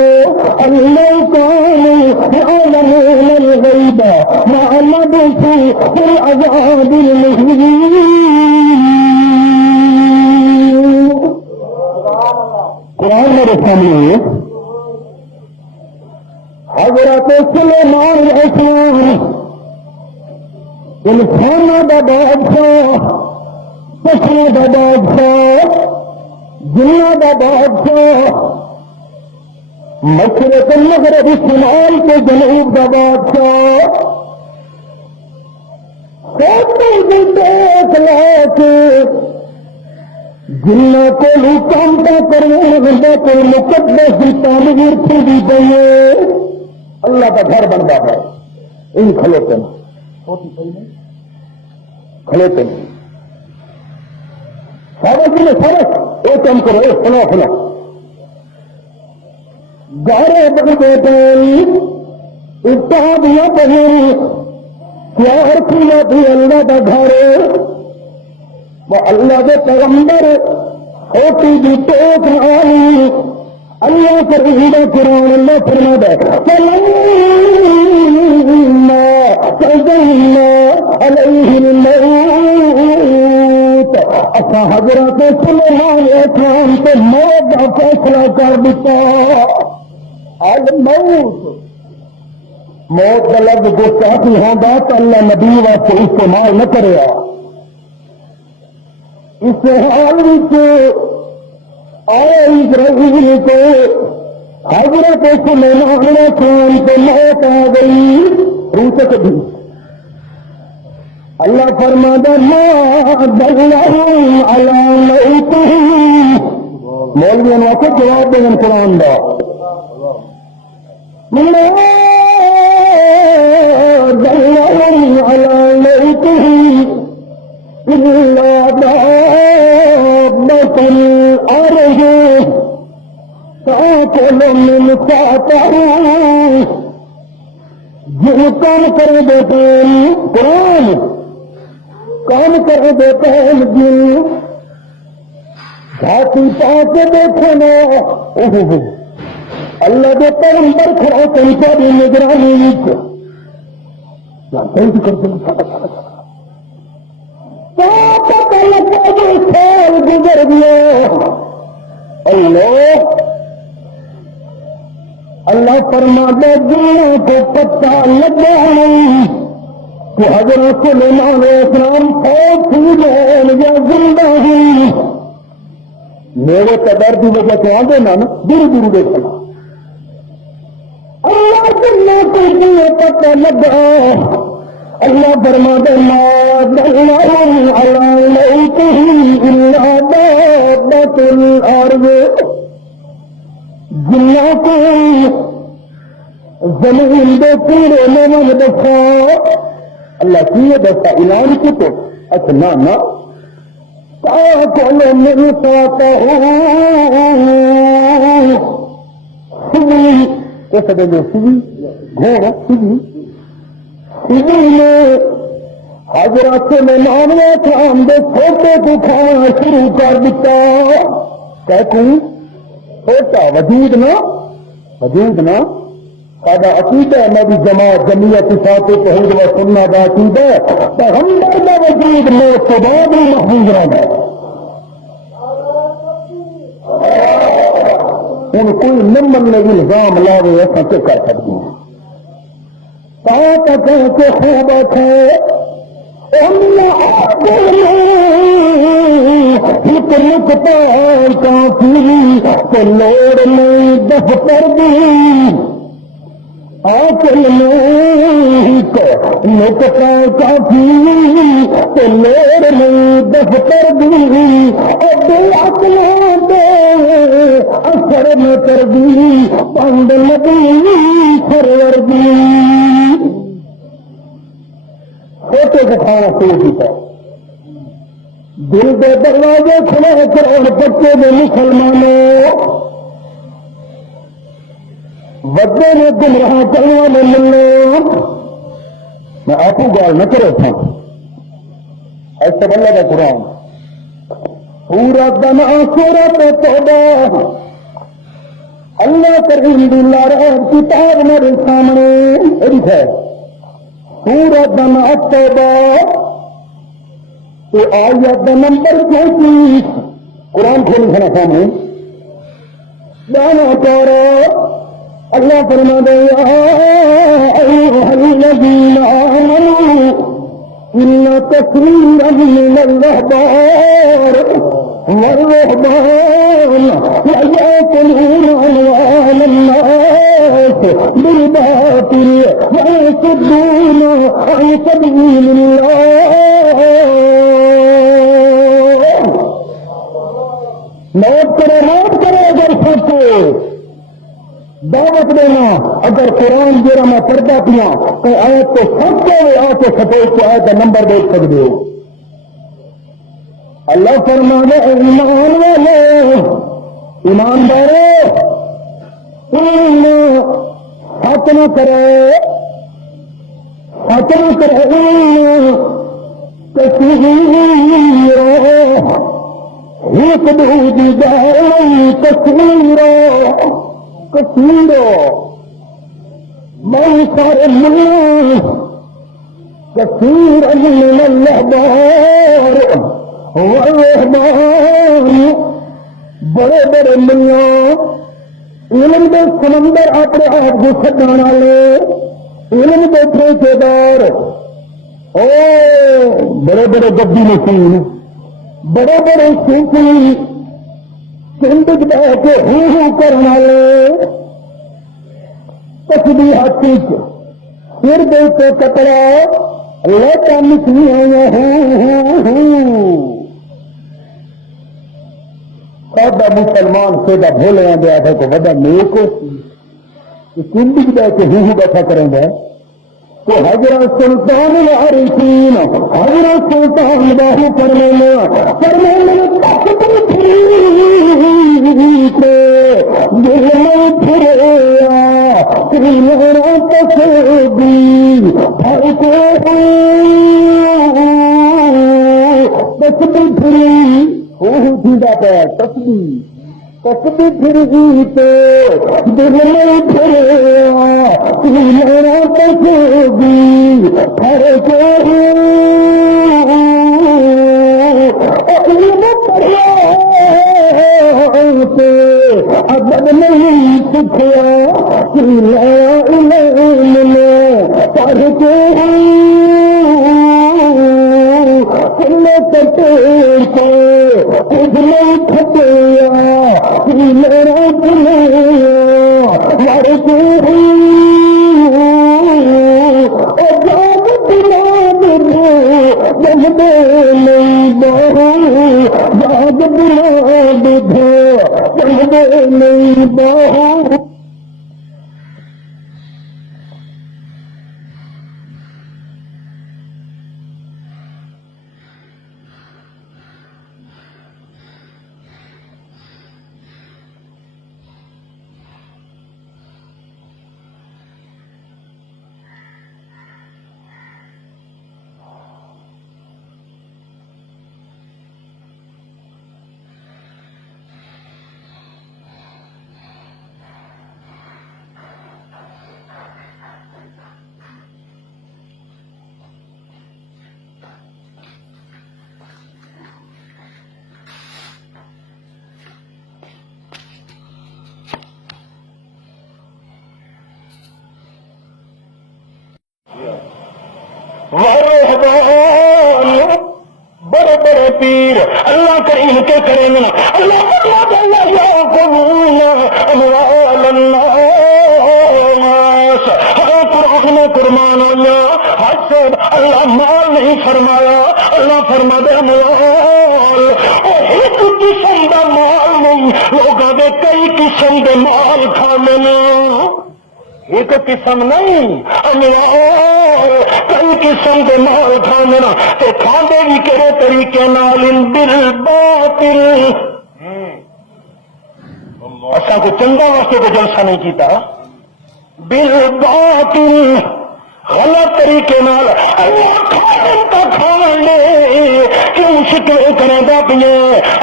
أن لو كانوا يعلمون الغيب ما لبثوا في العذاب المهين. قرآن میرے سامنے حضرت سلیمان علیہ السلام انسانوں کا بادشاہ، پشوؤں کا بادشاہ، دنیا کا بادشاہ، مشرق مغرب شمال کے جنوب کا بادشاہ، دیکھ لا کے جنہ کو کامتا کرنے بندہ کو مقدس تعمیر کی دی گئی ہے، اللہ کا گھر بنتا ہے ان کھلوتے میں کھلوتے میں سارے جنہیں فرق ایک کام کرو سنا سنا گارے بگڑتے اتحادیاں بہن پیار کیا بھی اللہ کا گھر، وہ اللہ کے پیغمبر ہوتی بھی ٹوک آئی اللہ پر عیدہ قرآن اللہ فرما دے علیہ الموت، اچھا حضرت سلیمان علیہ السلام کو موت کا فیصلہ کر دیتا۔ الموت موت کا لفظ گستاخی ہوگا تو اللہ نبی واسطے استعمال نہ کرے گا۔ اس حال آئے اسرائیل کو حضرت سلیمان علیہ السلام کو موت آ گئی، روسک بھی اللہ فرماتا ما دلہم علی موتہ، مولویوں کو جواب دیں قرآن دا دلہم علی موتہ الا دابۃ الارض تاکل من سأتہ، جو کام کر دیتے ہیں قرآن، کام کر دیتے ہیں جن گھاٹی پا کے دیکھو نا اللہ کے پیغمبر کھڑا کنچا بھی نگرانی پتہ لگا جو سال گزر گیا، اللہ فرماتا جنوں کو پتہ لگا نہیں کہ حضرت سلیمان علیہ السلام فوت ہوئی یا زندہ ہوئی، میرے قدر کی وجہ سے آگے نا دور دور دیکھنا اللہ جنوں کو یہ پتہ لگا، اللہ فرماتا ما دلہم علی موتہ الا دابۃ الارض، جنوں کو زمین دے پورے نظم دکھا، اللہ کی دستا اعلان کی تو اچھا نہ تاکل من ساتہ سوی کیسا دے دو سوی گھوڑا سوی میں حضرت سلیمان علیہ السلام دے چھوٹے کو کھانا شروع کر دیتا، کہ کوئی چھوٹا وجود نہ سادہ عقیدہ نبی جماعت جمعیت فاتح توحید و سنت کا عقیدہ پیغمبر کا وجود موت کے بعد ہی محفوظ رہنا، ان کوئی نمن میں الزام لاوے ایسا کیا کر سکتے ہیں، تاکہ کہہ کے خوبت ہے نکتا کافی تو لوڑ میں دفتر دی، آکل میں نکتا کافی تو لوڑ میں دفتر دی، اب اپنا دے اثر میں کر دی پند نبی سرور دی، چھوٹے کو کھانا شروع کیا، دل کے دروازے کھلے کرو بچے میں مسلمانوں، وڈے نے گمراہ کرنے والے ملنے، میں آپ کو گال نہ کرو تھا ایسا اللہ کا قرآن پورا دم آخرت توبہ، اللہ کریم دلہ رحم کتاب میرے سامنے ہے پورا دم توبہ، تو آیت نمبر 34 قرآن کھول کھانا سامنے جانا کرو، اللہ فرماتا ہے یا ایھا الذین آمنوا كثيرا من الأحبار والرهبان يأكلون أموال الناس بالباطل ويصدون عن سبيل الله. موت کرے اگر سوچے دعوت دینا. اگر قرآن جرا میں پڑھتا پیا کہ آیت تو سب کے آ کے سپوز کو آیت کا نمبر دیکھ سکتے ہو. اللہ فرمانے ایمان والے ایماندارے حق نہ کرے کثیرو بہت سارے ملا کثیر من الاحبار والرہبان بڑے بڑے ملا علم دے سمندر اپنے آپ کو سجانے والے علم دے ٹھیکیدار بڑے بڑے گدی نشین بڑے بڑے صوفی پنڈ بہ کے ہو کرنے والے تسبیح سر دے کے کپڑا لوٹا نکلی سادہ مسلمان سیدھا بھولیا گیا تھا تو بڑا نیک کنڈی بہ کے ہو بیٹھا کریں گے تو حضرت سلطان العارفین حضرت سلطان باہو فرمانا دل میں پھریا میرا تصویر ہر کو تصویر پھری سیدھا پہ تصویر پھری تو دل میں پھریا میرا تصویر ہر کو ادب نہیں سکھیا پڑھ کے کٹے کو کچھ نہیں کھٹیا میرا مر کے جب دلا جب دے نہیں بہو جب دلا بدھو جب دے نہیں بہو. بڑے بڑے پیر اللہ کریم کے کریں گے اللہ قرآن میں قربان حد سے اللہ مال نہیں فرمایا. اللہ فرما دے مال ایک قسم کا مال نہیں لوگوں کے کئی قسم کے مال کھانے ایک قسم نہیں کئی قسم کے مال کھانے تو کھانے بھی کہڑے طریقے نال بالباطل. اصا کو چنگا واسطے کو جلسہ نہیں کیتا بالباطل غلط طریقے نال کھان لے کیوں شکوے کریں گا پیے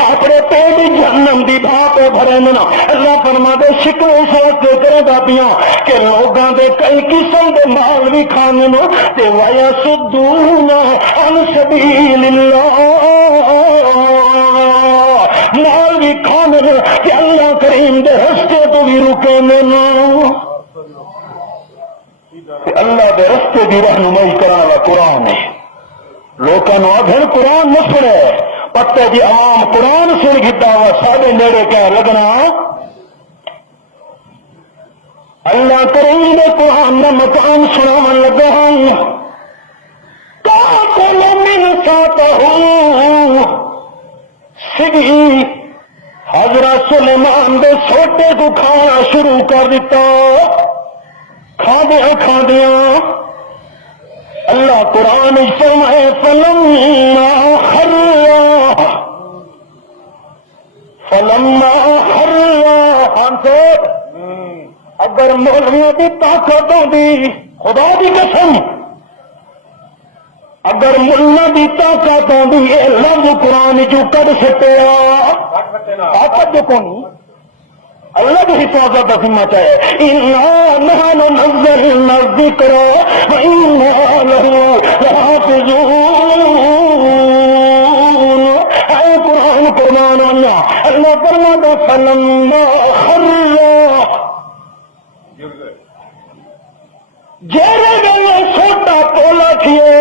اپنے پیٹ جہنم دی بھاپ بھرے نا. اللہ فرما دے شکوے سوچتے کرے گا پیا کہ لوگوں کے کئی قسم کے مال بھی کھانے تے ویسدون عن سبیل اللہ مال بھی کھانے کہ اللہ کریم دے رستے تو بھی رکے نا. اللہ دے رستے کی رہنمائی کرنے والا قرآن ہے. لوگوں آخر قرآن نہ سنے پتے جی عوام قرآن سن گیا وا سارے نیڑے کہہ لگنا اللہ کریم نے قرآن کا مقام سنا لگا ہوں سگھی حضرت سلیمان دے سوٹے کو کھانا شروع کر دیتا کھادیا کھادیا اللہ قرآن فرمائے فلما ہم سے اگر مولویوں کی طاقت ہوتی خدا کی قسم اگر ملا کی طاقت آتی یہ لفظ قرآن جو کر سکتے طاقت جو کون اللہ کی حفاظت اصما چاہے ذکر قرآن قرآن اللہ کرنا تو فلما جیرے گئے سوٹا پولا کیے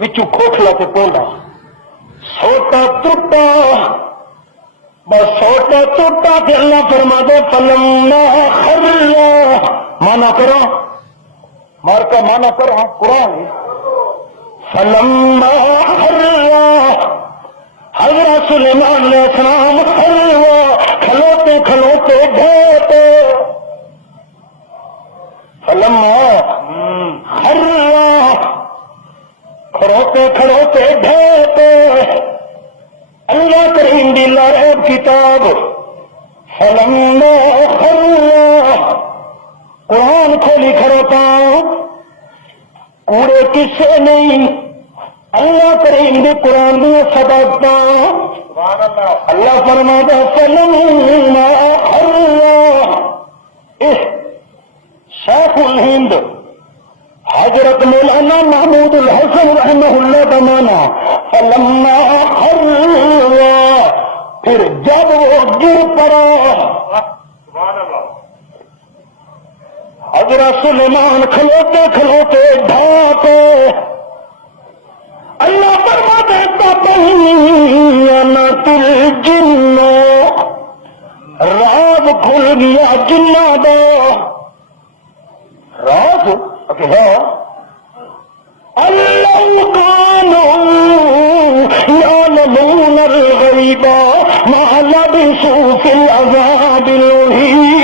وچوں کھوکھلا تے پولا سوٹا ٹوٹا بس سوٹا ٹوٹا تے اللہ فرما دے فلما خرّا مانا کرو مار کا مانا کرو قرآن فلما خرّا حضرت سلیمان علیہ السلام خرّا کھلوتے کھلوتے ڈھوتے فلما خرّا کھڑوتے کھڑوتے ڈھوتے اللہ کریم دی لارب کتاب فلما خرّا قرآن کھولی کھڑوتا کوڑے کسے نہیں اللہ کریم دی قرآن دی صداقتا اللہ فرماتا فلما خرّا شیخ الہند حضرت مولانا محمود الحسن رحمہ اللہ کا مانا فلما خرّا پھر جب وہ گر پڑا حضرت سلیمان کھلوتے کھلوتے ڈھاپے اللہ فرماتے تبینت الجن راز کھل گیا جنہ دا راز اللہ کانوا یعلمون الغیب ما لبثوا فی العذاب المہین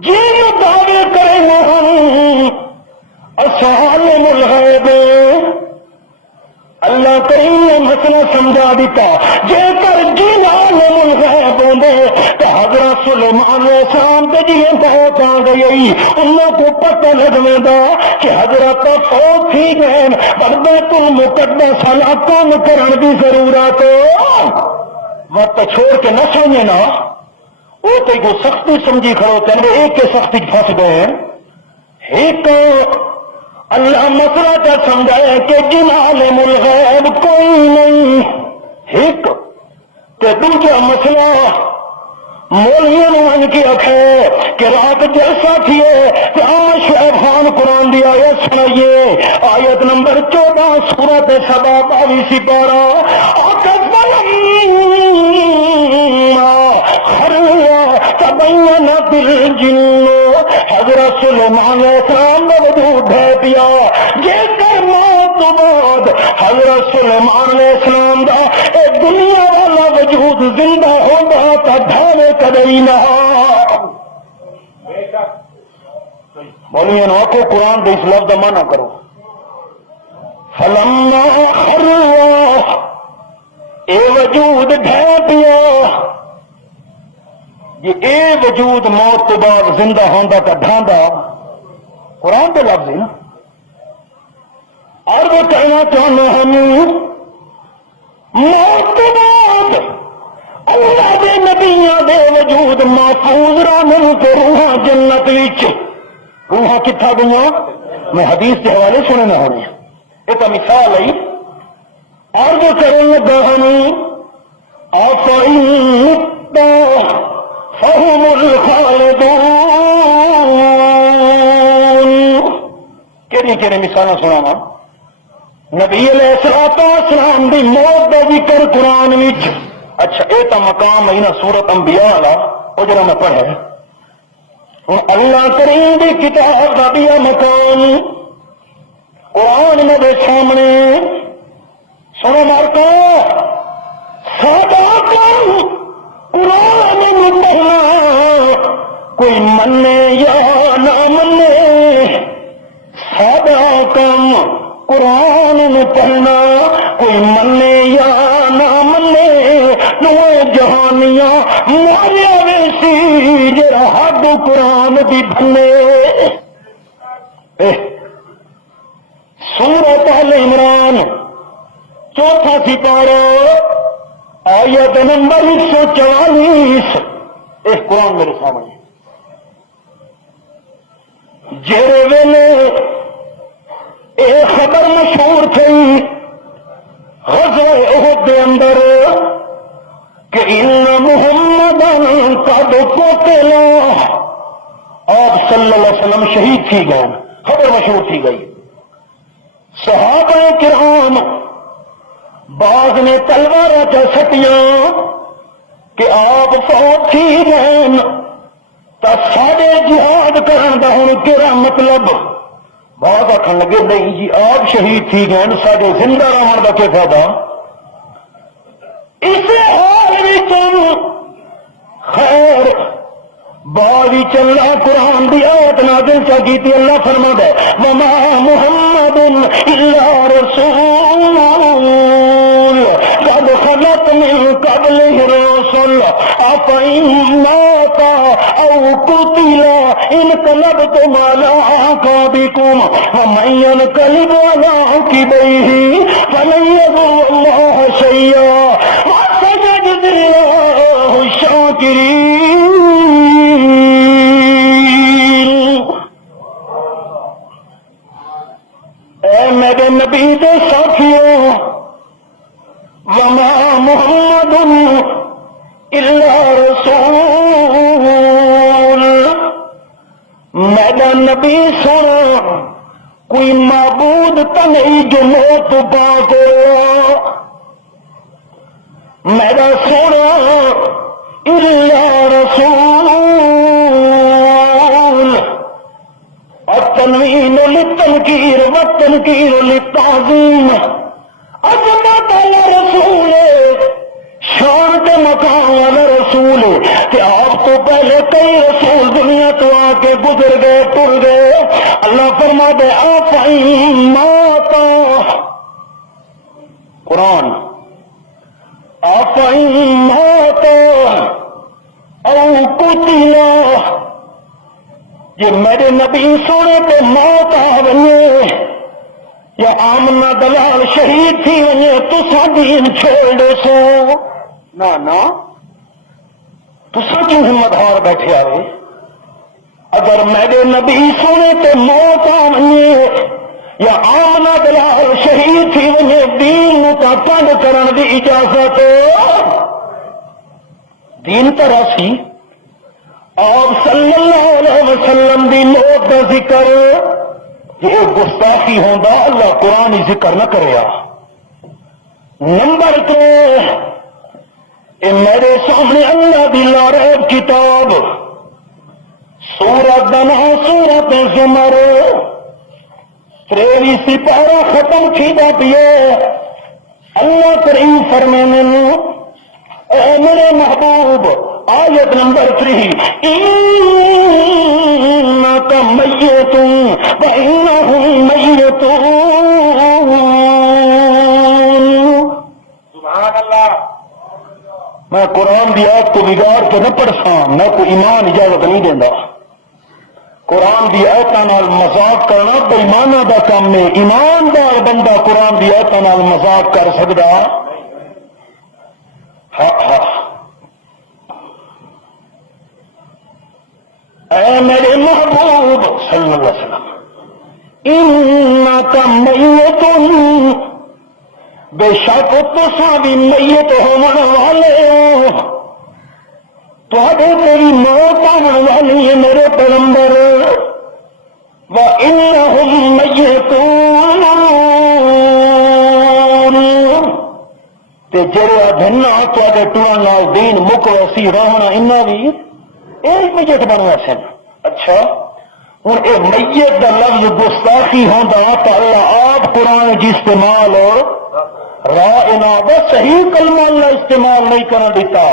جن دعوے کریں ہم عالم الغیب اللہ کریم نے مسئلہ سمجھا دیتا جے کر جن عالم الغیب ہوندے تو حضرت سلیمان علیہ السلام تے جن بہت آ گئی انہوں کو پتہ لگنے دا کہ حضرت فوت تھی گئے پر بیت المقدس حلاقوں کرن دی ضرورت وقت چھوڑ کے نہ سوئیں نا وہ تو کو سختی سمجھی کھڑو تھے ایک کے سختی پھنس گئے ایک اللہ مسئلہ کا سمجھایا کہ جن عالم الغیب کوئی نہیں ایک کہ دوسرا مسئلہ مولویوں نے من کی رکھے کہ رات جیسا کیے کہ شعیب خان قرآن دی آیت سنائیے آیت نمبر 14 سورۃ سبا 22 سپارہ تبینت الجن حضرت سلیمان علیہ السلام کا وجود ہے پیا جے کر موت تو بعد حضرت سلیمان علیہ السلام دا اے دنیا والا وجود زندہ ہوگا تو ڈھاوے کدی نہ مولویوں کو قرآن دے اس لفظ کا معنی کرو فلما خرّا اے وجود ڈھا پیا یہ اے وجود موت تو بعد زندہ ہوندا تا ڈھاندا قرآن کے لفظ ہے نا اور وہ کہنا چاہنا ہم موت تو بعد اللہ دے نبیاں دے وجود محفوظ رہن تے روحاں جنت وچ روحاں کتھا گئیاں میں حدیث کے حوالے سنے نہ ہونے یہ تو مثال ہے اور جو کریں لگا ہم فهم الخالدون تیرے مثال سنا وا نبی علیہ السلام دی موت کا ذکر قرآن وچ اچھا یہ تو مقام ہے نا سورت انبیاء والا وہ جڑا میں پڑھا ہوں اللہ کریم دی کتاب کا بھی مقام قرآن میرے سامنے سنو مارکا سادہ کم قرآن میں پڑھنا کوئی منے یا نہ منے سادہ کم قرآن میں پڑھنا کوئی منے یا نہ منے نو جہانیاں ماریا ویسی جرا حد قرآن دی بھنے سورۃ آل عمران چوتھا سپارہ آیت نمبر 144 قرآن میرے سامنے جیرے ویلے اے خبر مشہور تھی غزوہ احد دے اندر کہ ان محمدا قد قتل آپ صلی اللہ علیہ وسلم شہید تھی گئے خبر مشہور تھی گئی صحابہ کرام بعض نے تلوار کا سٹیاں کہ آپ فوت تھی گئے تو سارے جہاد کرن دا ہن کیڑا مطلب بعض آخر لگے نہیں جی آپ شہید تھی گئے سارے زندہ رہن کا کیا فائدہ اس حال میں خیر باری چلنا قرآن دی آیت نازل چا کیتی اللہ فرماتا ہے وما محمد الا رسول قد خلت من قبله الرسل افإن مات او قتل انقلبتم على أعقابكم ومن ينقلب على عقبيه فلن يضر الله شيئا وسيجزي الله الشاكرين اے میرے نبی دے ساتھیوں وما محمد الا رسول میرا نبی سنا کوئی معبود تو نہیں جو موت پاک ہوا میرا سونا الا رسول التنوین للتنکیر والتنکیر للتعظیم عظمت والا رسول شان کے مقام والا رسول کہ آپ تو پہلے کئی رسول دنیا تو آ کے گزر گئے ٹر گئے اللہ فرما دے آپ ماتا قرآن آپ ماتا او قتلا یہ میرے نبی سونے پہ موت آ بنے یا آمنا دلال شہید تھی ونے تو دین چھوڑ دے سو نہ تو کیوں ہمت ہار بیٹھے آئے اگر میرے نبی سونے پہ موت آ بنے یا آمنا دلال شہید تھی ونے دین کا پنڈ کرن دی اجازت دین طرح سی آپ صلی اللہ علیہ وسلم دی موت کا ذکر یہ گستاخی ہوندہ اللہ قرآن ہی ذکر نہ کریا نمبر 2 اے میرے سامنے اللہ دی لاریب کتاب سورت بنا سورت زمر 23 سپارہ ختم کی باتی ہے اللہ کریم فرمانے اے میرے محبوب آیت نمبر 3 انک میت وانہم میتون سبحان اللہ میں قرآن دی آیت کو بگاڑ کے نہ پڑھساں میں کوئی ایمان اجازت نہیں دینا قرآن دی آیتاں نال مذاق کرنا بے ایماناں دا کام ہے ایماندار بندہ قرآن دی آیتاں نال مذاق کر سکدا ہاں اے میرے محبوب صلی اللہ علیہ وسلم انک میت بے شک تساں بھی میت ہون والے ہو تہاڈے تیری موت آن والی ہے میرے پیغمبر وَإِنَّهُمْ مَيِّتُونَ تے جڑا دھنا تے ٹوان نال دین مک وسی رہنا انہاں بھی ایک میت بنوا سن. اچھا ہوں اے میت دا لفظ گستاخی ہوندا تو اللہ آپ قرآن جی استعمال اور صحیح کلمہ اللہ استعمال نہیں کرنا دیتا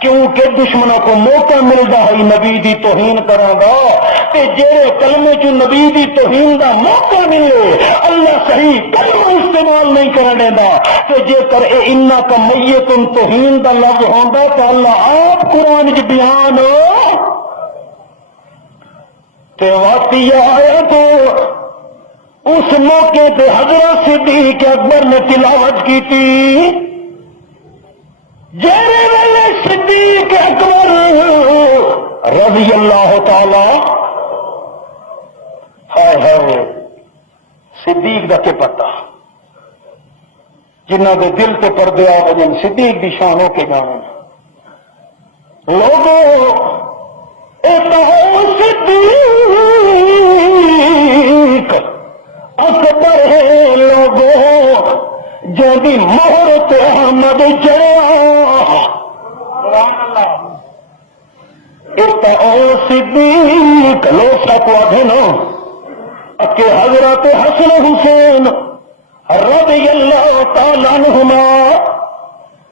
کیونکہ دشمنوں کو موقع ملتا ہے نبی دی توہین کرنا دا تے جڑے کلمے چ نبی دی توہین دا موقع ملے اللہ صحیح کلمہ استعمال نہیں کرنا دیندا تے جے کر اے انہاں کا میتن توہین دا لفظ ہوندا تو اللہ آپ قرآن وچ بیان تے واقعی آیا تو اس موقع پہ حضرت صدیق اکبر نے تلاوت کی تھی. جیرے ویلے صدیق اکبر رضی اللہ تعالی ہائے صدیق دا کے پتا جنہ دے دل تے پردے آ وجن صدیق دی شان ہو کے جانا لوگوں صدیق اکبر ہے لوگوں جدی مہر تے احمد چڑھا صدیق لو سکوا دھنو اکے حضرت حسن حسین رضی اللہ تعالیٰ عنہما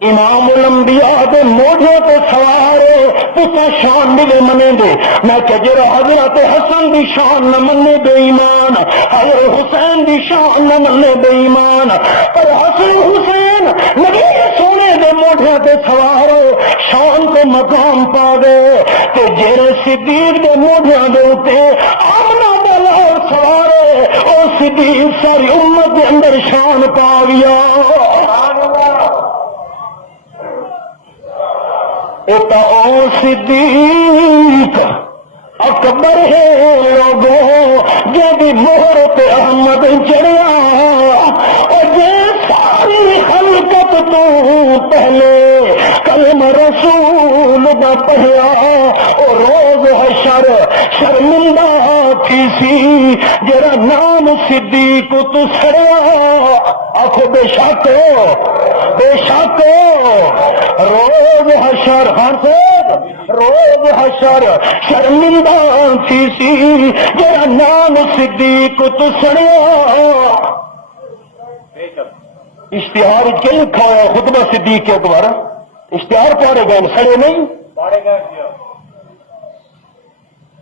امام الانبیاء دے موڑے تے سوارے پتا شان ملے منے دے میں کہ جرا حضرت حسن دی شان نہ منے بے ایمان حضرت حسین دی شان نہ منے بے ایمان پر حسن حسین نبی سونے دے موڑے تے سوارے شان کو مقام پا دے تے جرا صدیق دے موڑے دے اتے آمنہ والا سوارے او صدیق ساری امت دے اندر شان پا گیا. صدیق اکبر ہے لوگوں جب مہر پہ احمد چڑھا اور جے ساری خلقت تو پہلے کلمہ رسول نہ پڑھا اور روز حشر شرمندہ تھی سی جرا نام صدیق تو سڑا آخو بے شک روز حشر روز حشر شرمندہ تھی سی جرا نام صدیق تو سڑیا. اشتہار کیا لکھا ہے خطبہ صدیق کے دوبارہ اشتہار پاڑے گئے سڑے نہیں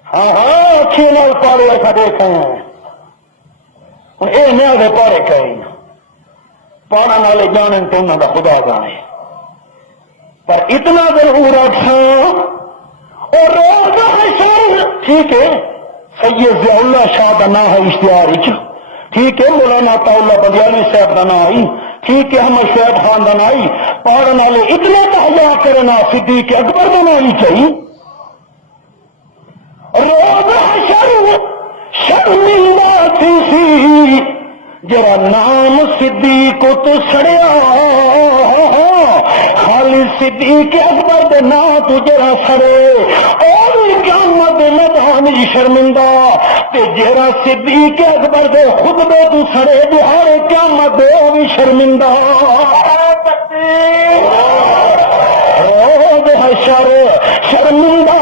ہاں اچھے نال پاڑے ایسا دیکھا ہے ہوں یہ نیا دے پاڑے کہیں پاڑا والے جانے تو انہوں کا خدا جانے پر اتنا ضرور رکھا اور روز حشر ٹھیک ہے سید ضیاء اللہ شاہ کا نام ہے اشتہار ٹھیک ہے مولانا عطا اللہ بدیانی صاحب کا نام آئی ٹھیک ہے احمد شعیب خان کا نام آئی پڑھنے والے اتنے تحجا کرنا صدیق اکبر کا نام ہی چاہیے. روز حشر شرمندہ تھی سی جرا نام صدیق تو سڑیا خالی صدیق اکبر دے نام تو جرا سڑے اور قیامت میدان شرمندہ تے جرا صدیق اکبر دے خطبے تو سڑے بہار قیامت دے وہ بھی شرمندہ. روز حشر شرمندہ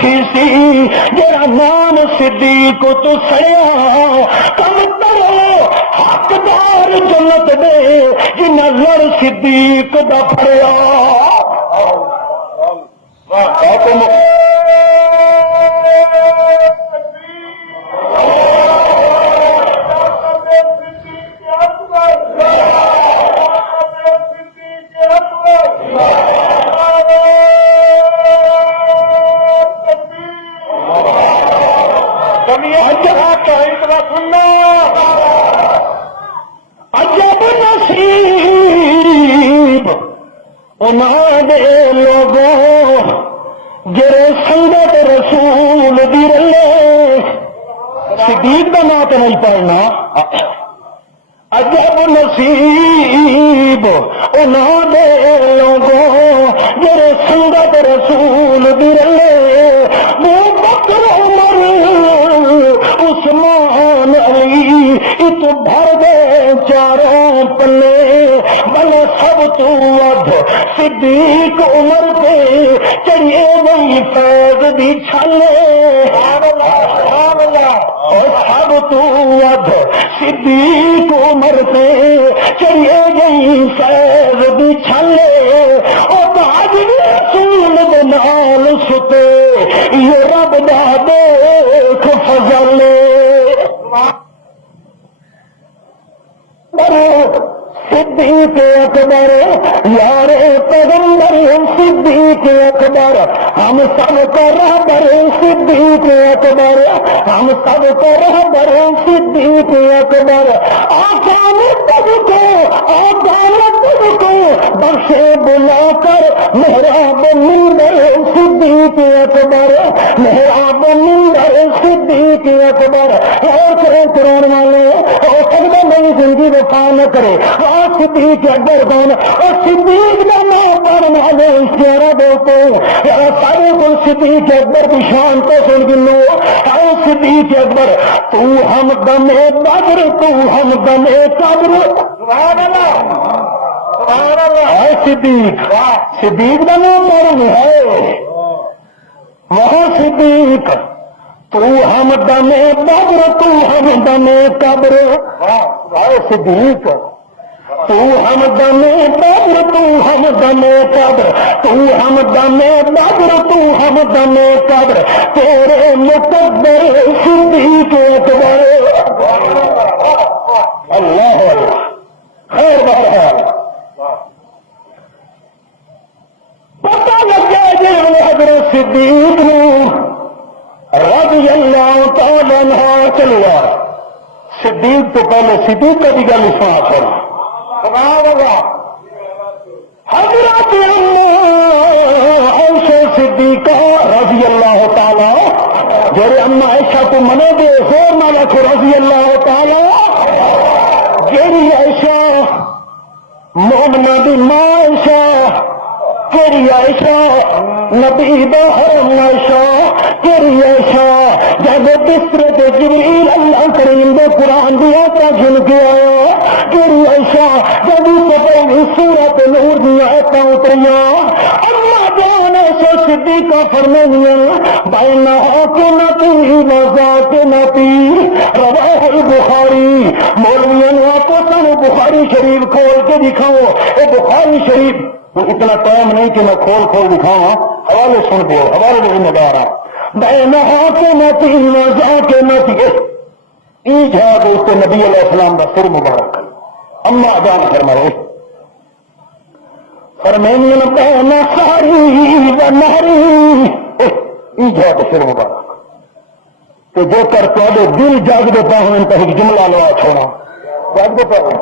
تھی سی جرا نام صدیق تو سڑیا کم کرو حقدار جنت دے جنہ لڑ صدیق دا پھڑیا. عجب نصیب انہاں دے لوگوں جرے سنگت رسول دی رلے صدیق دا نام تو نہیں پڑھنا. عجب نصیب انہاں دے لوگوں جرے سنگت رسول دی رلے وہ بکر عمر عثمان علی ات بھر دے چاروں پلے بلے سب تو ود صدیق عمر پہ چڑھیے وہی فیض دی چھلے اور سب تو ود صدیق عمر پہ چڑھیے وہی فیض دی چھلے اور تاج رسول دے نال ستے یہ رب دا دیکھ فضل صدیق اکبر یار پیغمبر صدیق اکبر ہم سب کا رہبر صدیق اکبر ہم سب کا رہبر صدیق اکبر آقا نے تجھ کو بخشے بلا کر محراب منبر صدیق اکبر محراب منبر صدیق اکبر اور کرے قرآن والے ہو سکتا نہیں زندگی وفا نہ کرے اور صدیق اکبر کون اور صدیق کا نام پڑھنا دے اشارہ دیتے سارے کو صدیق اکبر کی شان کو سن گنو اے صدیق اکبر تو ہم دمے بدر تو ہم دمے قبر سبحان اللہ اے صدیق کا نام پڑھنا ہے وہ صدیق تو ہم دمے بدر تو ہم دمے قبر اے صدیق تو ہم دمے بدر تو ہم دمے قبر تو ہم دمے بدر تو ہم دمے قبر تیرے مقدر صدیق اکبر اللہ خیر بہرحال پتہ لگ گیا جی حضرت صدیق رضی اللہ تعالیٰ عنہ چلوا صدیق تو پہلے صدیق کا بھی گل سنا کر حضرت عائشہ صدیقہ رضی اللہ تعالیٰ جڑے اما عائشہ کو منے دے زور نہ رکھو رضی اللہ تعالیٰ جیڑی عائشہ مومنہ دی ماں عائشہ تیری عائشہ نبی دا حرم عائشہ تیری عائشہ جب بستر تے جبریل اللہ کریم دے قرآن دی آیتاں گن کے آیا تیری عائشہ جب سے پہلی سورۃ نور دی آیتاں اتریاں اللہ جان عائشہ صدیقہ فرمانیاں بینہ حاکمتی و ذاکمتی رواہ البخاری مولویوں نے آپ کو سن بخاری شریف کھول کے دکھاؤ اے بخاری شریف اتنا ٹائم نہیں کہ میں کھول دکھاؤں حوالے سن دو حوالے میں ذمہ دار ہوں بین حاکمتی و ذاکمتی ای جا دوست نبی علیہ السلام کا سر مبارک اما جان فرمائے فرمینین بین ساری و نہری ای جا تو سر مبارک تو جو کر تو دل جاگ دیتا ہوں ان کا ایک جملہ لوا چھوڑا جاگ دیتا ہوں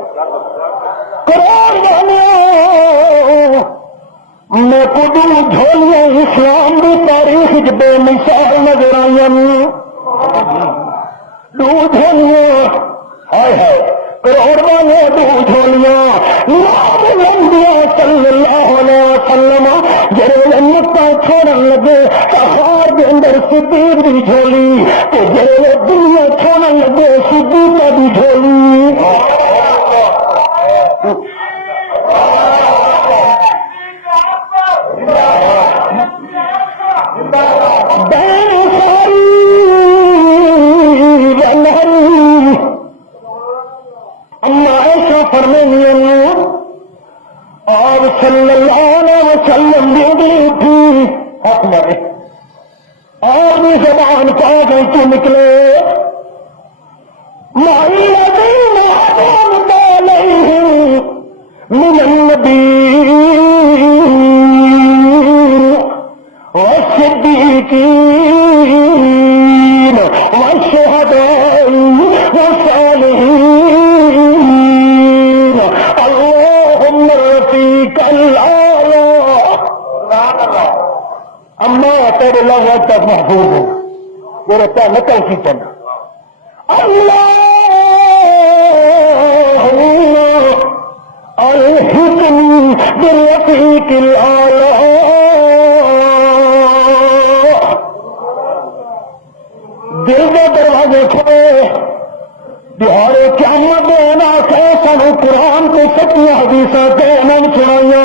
قرآن والے میں کدو جھولیاں اسلام کی تاریخ بے مثال نظر آئی دو جھولیاں ہائے ہائے کروڑ والے دو جھولیاں نام لمبیا صلی اللہ علیہ وسلم جڑے نکتا چھوڑن لگے ہار کے اندر صدیق کی جھولی تو جڑے دنیا چھوڑن لگے صدیق کی جھولی اور صلی اللہ علیہ وسلم تھی حق مرے اور بھی زبان پا گئی تو نکلے من النبی والصدیقین والشہداء والصالحین اللہم رفیق العالی اما تیرے لوگ تک محفوظ ہو میرے کیا نکل کی چلنا الحكم بالرفيق الأعلى دل کے دروازے کھولے بہارے قیامت بیان آخر سانو قرآن کو سچی حدیث سنائیاں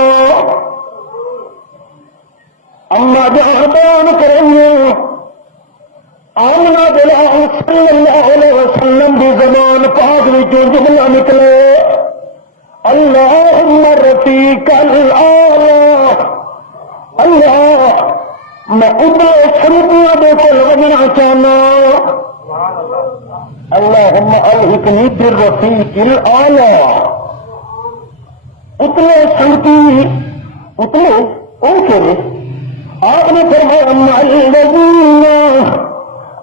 اما جان بیان کریں گے آمنا بلال صلی اللہ علیہ وسلم کی زبان پاک وچوں جملہ نکلے اللہم رفیق الاعلی اللہ میں ادھر شروعیاں دے کو لگنا چاہنا اللہم الحقنی بالرفیق الاعلی اتنے سنتی اتنے ان کے آپ نے فرمایا الذین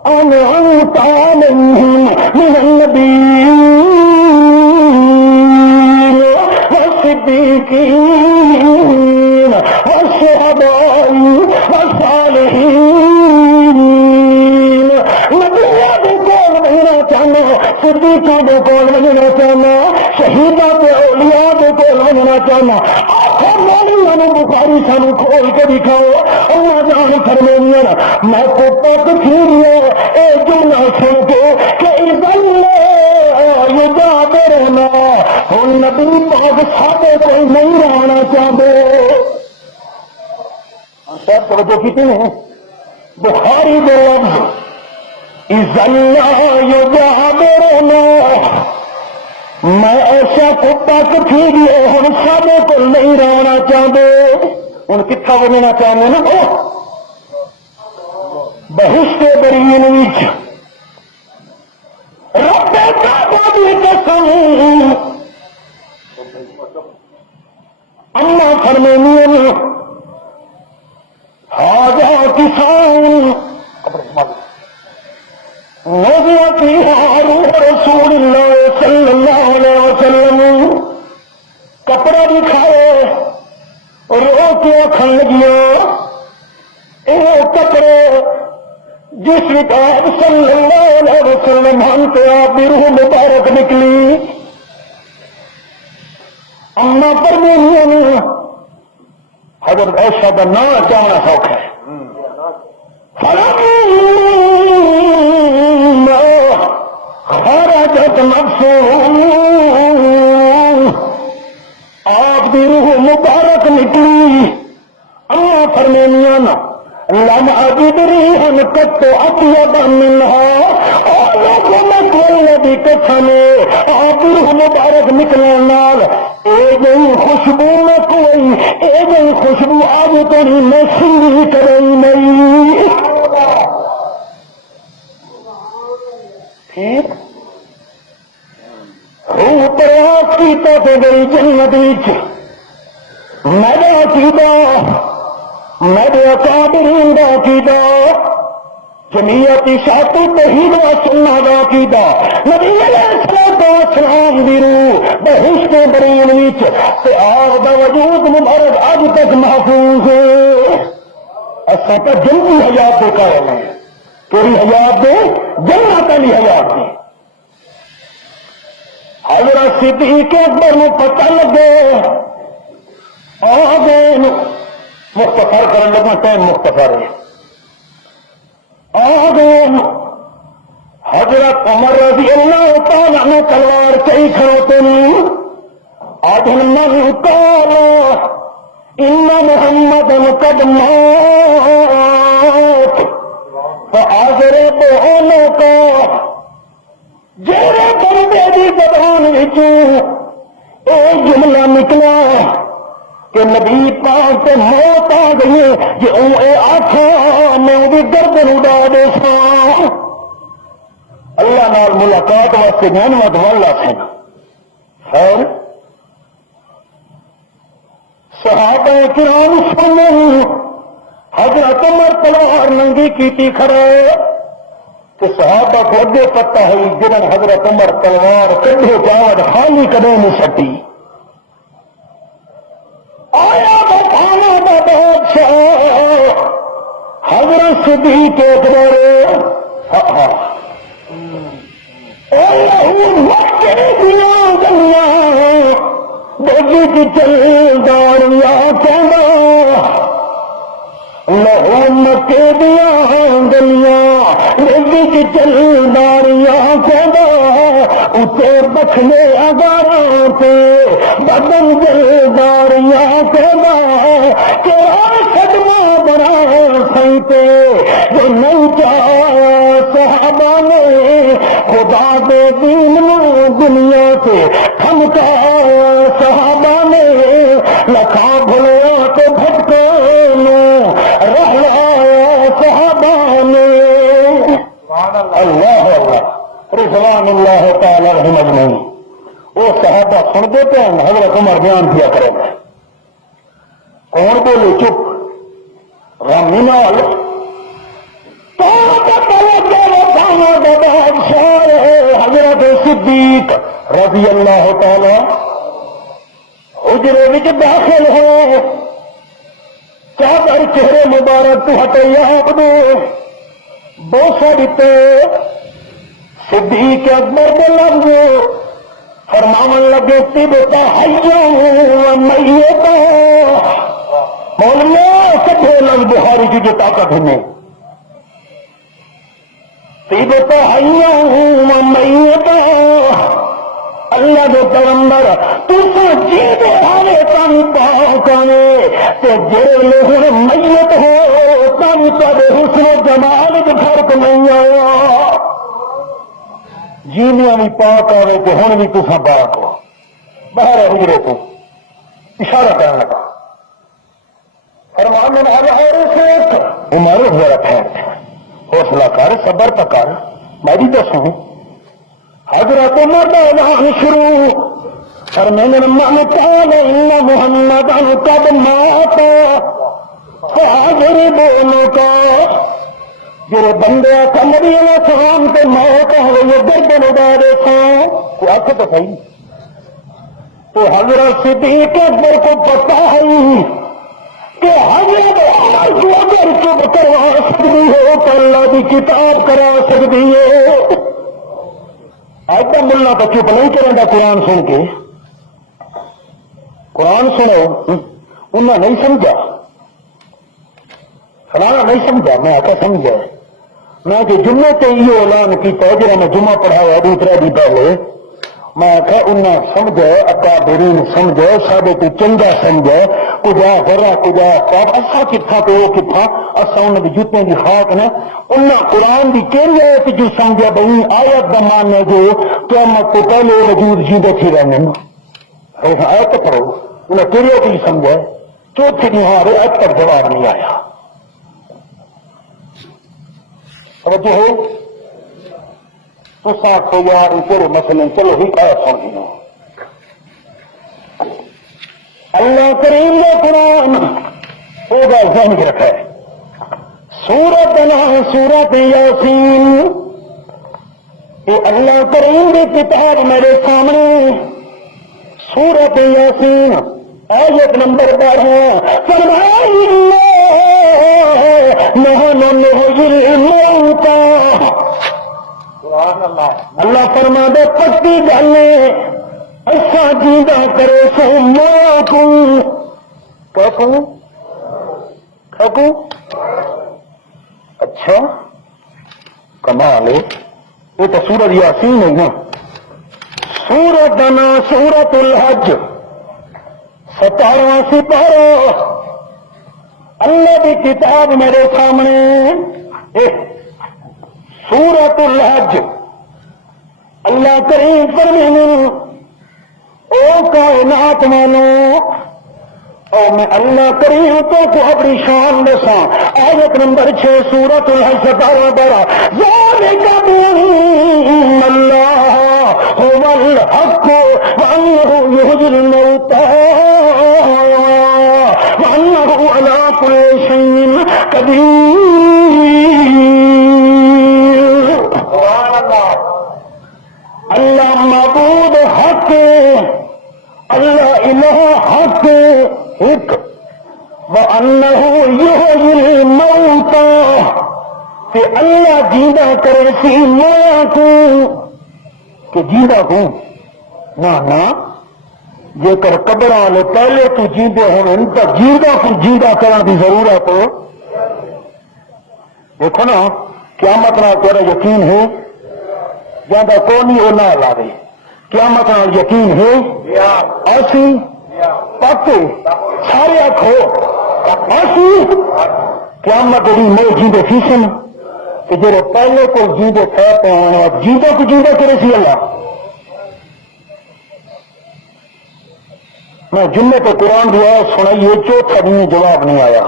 انعمت علیہم من النبیین والصدیقین والشہداء والصالحین نبیوں کے کول ملنا چاہنا صدیقوں کے کول ملنا چاہنا شہیدوں کے اولیاء کے کول ملنا چاہنا بخاری سانو کھول کے دکھاؤ اللہ جان فرمائیں میں کو پک پھیریے اے جملہ سن کے کہ اذن یہ جاب رہنا ہوں نبی پاک ساڈے کوئی نہیں رہنا چاہتے سب توجہ کیتے ہیں بخاری دے لفظ اذن یہ جاب رہنا میں ایسا کتا کتھی گیا ہوں سارے کو نہیں رہنا چاہتے ہوں کتنا بننا چاہتے نا بہشت برین رب کی قسم اما فرمانی حاجہ کسان روح رسول اللہ صلی اللہ علیہ وسلم کپڑا بھی کھائے رو کے کھن لگیا یہ کپڑے جس آپ صلی اللہ علیہ وسلم ہم سے آپ کی روح مبارک نکلی اما پرمینیا نے حضرت عائشہ کا نام چاہنا سوکھا ہے خرجت مقصود آپ کی روح مبارک نکلی اللہ فرمانیاں لم اجد ریحا قط اطیب منها والذی قسم آپ کی روح مبارک نکلنے نال اے گئی خوشبو میں کوئی اے گئی خوشبو آج تیری میں سنگھی کرئی نہیں ٹھیک روح پریاس کی تو گئی جنت میرا عقیدہ میرے اکابرین کا عقیدہ جمعیت شاعت توحید و سنت کا عقیدہ نبی علیہ السلام دی روح بہشت برین وچ تے آپ دا وجود مبارک اج تک محفوظ ہے اساں تے جنتی حیات دے قائل ہیں پوری حیات دے جنت والی حیات دے حضرت صدیق اکبر نو پتہ لگے آگے مختصر کرنے لگا ٹائم مختصر ہے آگے حضرت عمر رضی اللہ تعالیٰ نے تلوار کئی کھڑوتے نہیں آج من قال ان محمد قد مات فاضربوا کا جیڑے بندے کی زبان ایک جملہ نکلا کہ نبی پاک سے موت آ گئی کہ آخا میں بھی گردن اڑا دے سا اللہ نال ملاقات واسطے محنت والا سن خیر صحابہ کرام سننے حضرت عمر تلوار ننگی کیتی کھڑے کہ صحابہ کو اگے پتہ ہے جنہوں حضرت عمر تلوار کڈے جان خالی کدے نہیں سٹی آیا بٹھانا دا بادشاہ حضرت صدیق اکبر دنیا دنیا بجٹ چل داریا کہنا لہو مکے دیا گلیاں چلداریاں کھدا اتنے بچنے اگاراں پہ بدن جلداریاں کھدا تیرا صدمہ بنا سنتے جو نہیں چاہا صحابہ نے خدا دے دین دنیا سے تھمکا صحابہ نے لکھا بھلیا تو بھٹکے رہا صحابہ نے اللہ رضوان اللہ تعالی رحم اجمعین وہ صحابہ سنتے پہ حضرت عمر بیان کیا کرے گا کون بولے چپ غمی نال حضرت صدیق رضی اللہ تعالی حجرے وچ داخل ہو چادر چہرے مبارک تو ہٹیا دو بوسا دیتے صدیق اکبر کے لفظ فرماون لگے تبتا حیاں میتا مولویا کٹھے لفظ بخاری کی جو طاقت ہے تبتا حیاں میتا اللہ کے پیغمبر تسا جیتے آنے تم پاؤ کرے تو جڑے لوگ میت ہو تم تے حسن و جمال کے فرق نہیں آیا جیویاں بھی پاک آئے تو ہوں بھی تسا پاک ہو باہر حجرے کو اشارہ کرنے لگا فرمان میں عمر ذرا ٹھہر حوصلہ کر صبر پکڑ میں بھی دسوں حضرت مردان شروع فرمانے من قال ان محمدا قد مات فاضربوا کا جڑے بندے کا نبی علیہ السلام تے موت ہوئی گردن اڑا دیکھو کو آخ تو صحیح تو حضرت صدیق اکبر کو پتا ہے کہ حضرت عمر کو اگر چپ کروا سکتی ہو تو اللہ کی کتاب کرا سکتی ہے آج کا ملا تو چپ نہیں کرے گا قرآن سن کے قرآن سنو انہیں نہیں سمجھا فلانا نہیں سمجھا میں آتا سمجھا میں کہ جمعے تے یہ اعلان کیا جہاں میں جمعہ پڑھایا دوسرا بھی پہلے میں آخا انہیں سمجھا اکابرین سمجھا سارے تو چنگا سمجھا کجا ذرا کجا پاپ اصا کتھا تو وہ کتھا اصا انہوں نے جوتوں کی خاک نے انہیں قرآن کی کہڑی آیت جو سمجھا بھائی آیت کا مان ہے جو قیامت تو پہلے وجود جیندے تھی رہنے آیت پڑھو انہیں کہڑی آیت سمجھا چوتھی نہارے آج تک جواب نہیں آیا توجہ ہو تو ساتھ ہو یار تیرے مسئلے چلو ہی آیت سن دیا اللہ کریم نے قرآن ہوگا ذہن رکھا ہے سورت سورت یاسین یہ اللہ کریم کی کتاب میرے سامنے سورت یاسین آیت نمبر 12 اللہ فرما دے پکی گل ایسا جیدا کرے سو ماں کو اچھا کمال یہ تو سورت یاسین ہے نا سورت نا سورت الحج 17واں سپارہ اللہ کی کتاب میرے سامنے سورت الحج اللہ کریم فرمانے او کائنات مانو اور میں اللہ کریم تو اپنی شان دساں آیت نمبر 6 سورت الحج 17 ذالک بأن اللہ هو الحق وأنه يحيي الموتى وأنه على كل شيء قدير اللہ معبود حق اللہ الہ حق ایک وَأَنَّهُ يُحْيِي الْمَوْتَى کہ اللہ جیندہ کرے سی موت کو کہ جیندہ کو نہ جے کر قبر والے پہلے تو جیندے ہونے تو جیندہ کو جیندہ کرنے کی ضرورت ہو دیکھو نا قیامت نال تیرا یقین ہے جانا کونی وہ نہ لاوے قیامت نال یقین ہے ایسی پاکے سارے آخو ایسی قیامت جی میں جیندے فیسن کہ جڑے پہلے کو جیندے تھے پانے جیندے کو جیندے کرے سی اللہ میں جملے تو قرآن دیا سنائیے چوتھا دن جواب نہیں آیا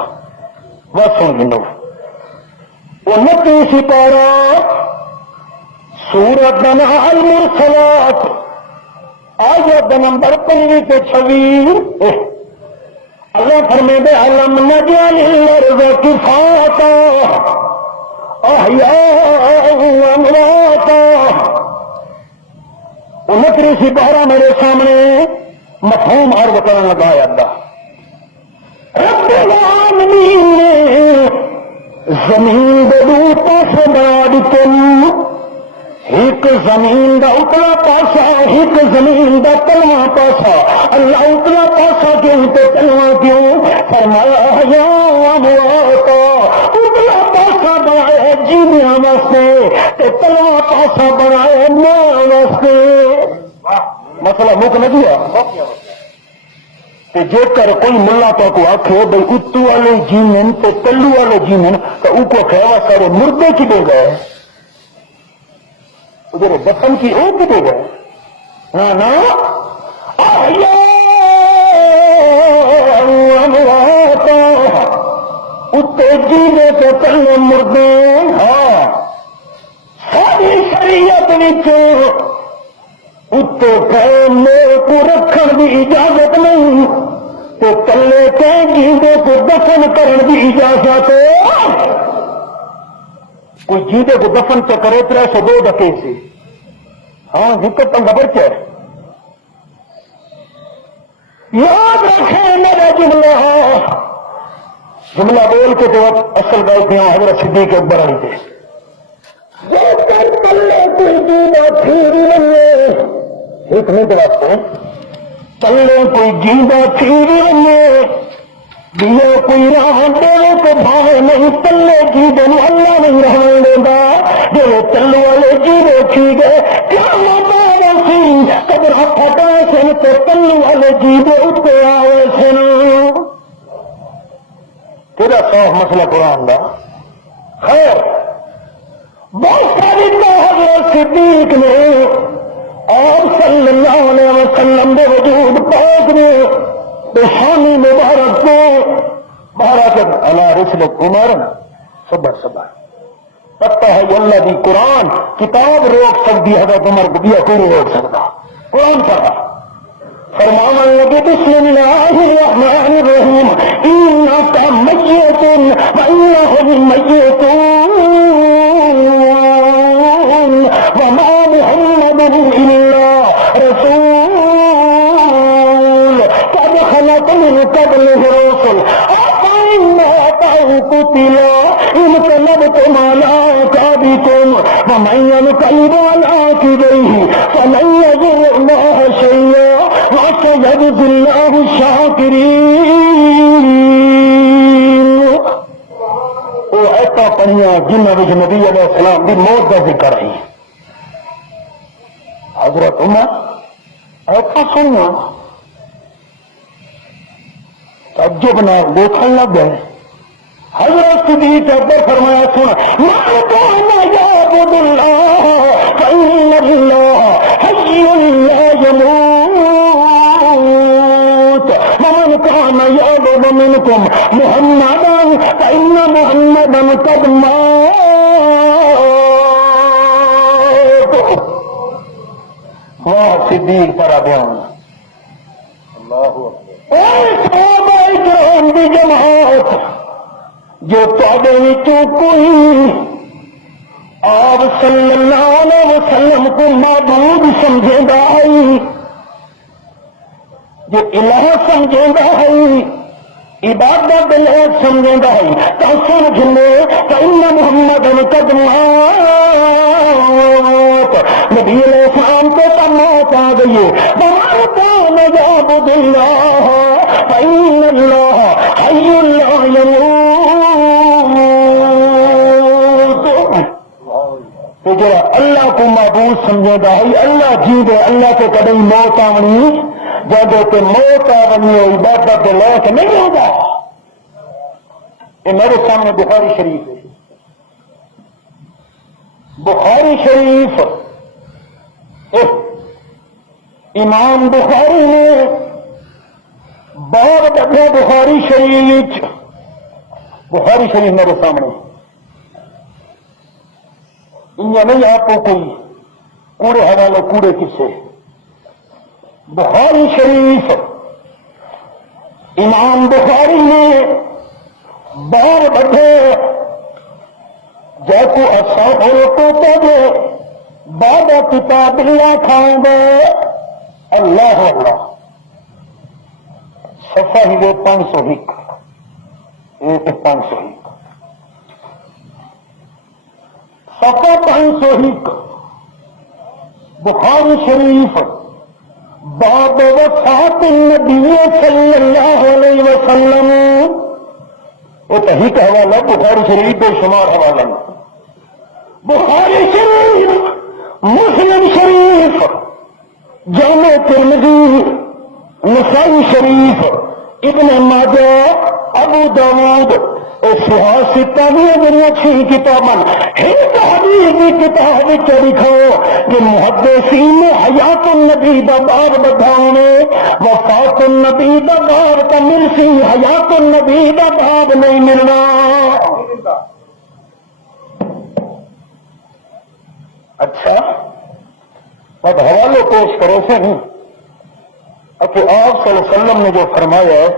بس سن گنو وہ 29 سپارہ سورت المرسلات آیت نمبر 25 اللہ فرمے دے علم نجعل الارض کفاتا احیاء و امواتا 29 سپارہ میرے سامنے مفہوم عرض کرنے لگا اللہ رب العالمین نے زمین دے دو پاسے بنا دیتے ایک زمین دا اتنا پاسا ایک زمین دا تلواں پاسا اللہ اتنا پاسا کیوں تے تلواں کیوں فرمایا یا امواتا اتنا پاسا بنایا جیویاں واسطے تے تلواں پاسا بنایا ماں واسطے مسئلہ مک نہ دیا جے کر کوئی ملا تو کو آخو بھائی اتو والے جیمن تو تلو والے جیمن تو ان کو کہوا سارے مردے کی دے گئے ادھر دفن کی ایک دے گئے نا اتنے جینے کے تلے مردے ہاں ساری شریعت اتو میرے کو رکھن کی اجازت نہیں تو کلے کہ جیندے کو دفن کرن کی اجازت کوئی جیندے کو دفن تو کرے 302 ڈکے سے ہاں حکمت خبر کیا ہے یاد رکھیں میرا جملہ بول کے تو اصل گل کیا حضرت صدیق اکبر علی تھے جو کر کلے کوئی جینا پھر نہیں ایک منٹ واسطے چلے کوئی جیندہ پھر دیا کوئی راہ دے تو بھاوے نہیں تلے جیدے اللہ نہیں رہنے دینا جو تلو والے جیدے تھی گئے کیا مانا سی قبر پھٹا سن تو تلو والے جیدے اتنے آئے سن تیرا صاف مسئلہ قرآن دا خیر بہت ساری حضرت صدیق نے اور صلی اللہ علیہ وسلم دے وجود پاک نے بشانی مبارک کو بارکت علی رسلک عمر صبر پتہ ہے اللہ دی قرآن کتاب روک سکتی حضرت عمر کو دیا کوئی روک سکتا قرآن پڑھا فرمانا لگے بسم اللہ الرحمن الرحیم انکا میتون وانہم میتون وما محمد الا رسول قد خلت من قبله الرسل افإن مات أو قتل انقلبتم على أعقابكم ومن ينقلب على عقبيه فلن يضر الله شيئا وسيجزي الله الشاكرين ایسا پڑھیا جن نبی علیہ السلام کی موت کا ذکر ہے حضرت عمر ایسا سننا تعجب نہ دیکھنے لگ گئے حضرت صدیق اکبر فرمایا سن من كان يعبد الله فإن الله حي لا يموت ومن كان يعبد منكم محمدا فإن محمدا قد مات صدیق پر بیان اللہ صحابہ کرام کی جماعت جو کوئی آپ صلی اللہ علیہ وسلم کو معبود سمجھے گا ہے جو الہ سمجھے گا ہے عبادت الہ سمجھے گا ہے تو سمجھ لے فإن محمد قد مات نبی علیہ السلام کو تو موت آ گئی ہے ومن كان يعبد الله فإن الله حي لا يموت کہ جو اللہ کو معبود سمجھے گا ہی اللہ جی دے اللہ کے کدی موت آنی جب کہ موت آنی ہوئی عبادت لوٹ نہیں ہوگا. یہ میرے سامنے بخاری شریف ہے. بخاری شریف امام بخاری نے باب دکھا بخاری شریف. بخاری شریف میرے سامنے نہیں آپ کو کوئی کوڑے حوالے کوڑے کسے. بخاری شریف امام بخاری نے بار بٹھے جیسے اچھا ہوتے تھے بابا کتاب اللہ کھائیں گے اللہ اللہ صفحہ ہی 501 501 صفحہ 501 بخاری شریف باب وفات النبی صلی اللہ علیہ وسلم. وہ کہیں کا حوالہ بخاری شریف بے شمار حوالہ. بخاری شریف مسلم شریف جامع ترمذی نسائی شریف ابن ماجہ ابو داؤد ستہ بھی اچھی کتاباں ہند حدیث کی کتاب لکھو کہ محدثین نے حیات النبی دا باب بتاؤنے وفات النبی دا باب کا ملسی حیات النبی دا باب نہیں ملنا. اچھا اب حوالے پیش کرو سے نہیں کہ آپ صلی اللہ علیہ وسلم نے جو فرمایا ہے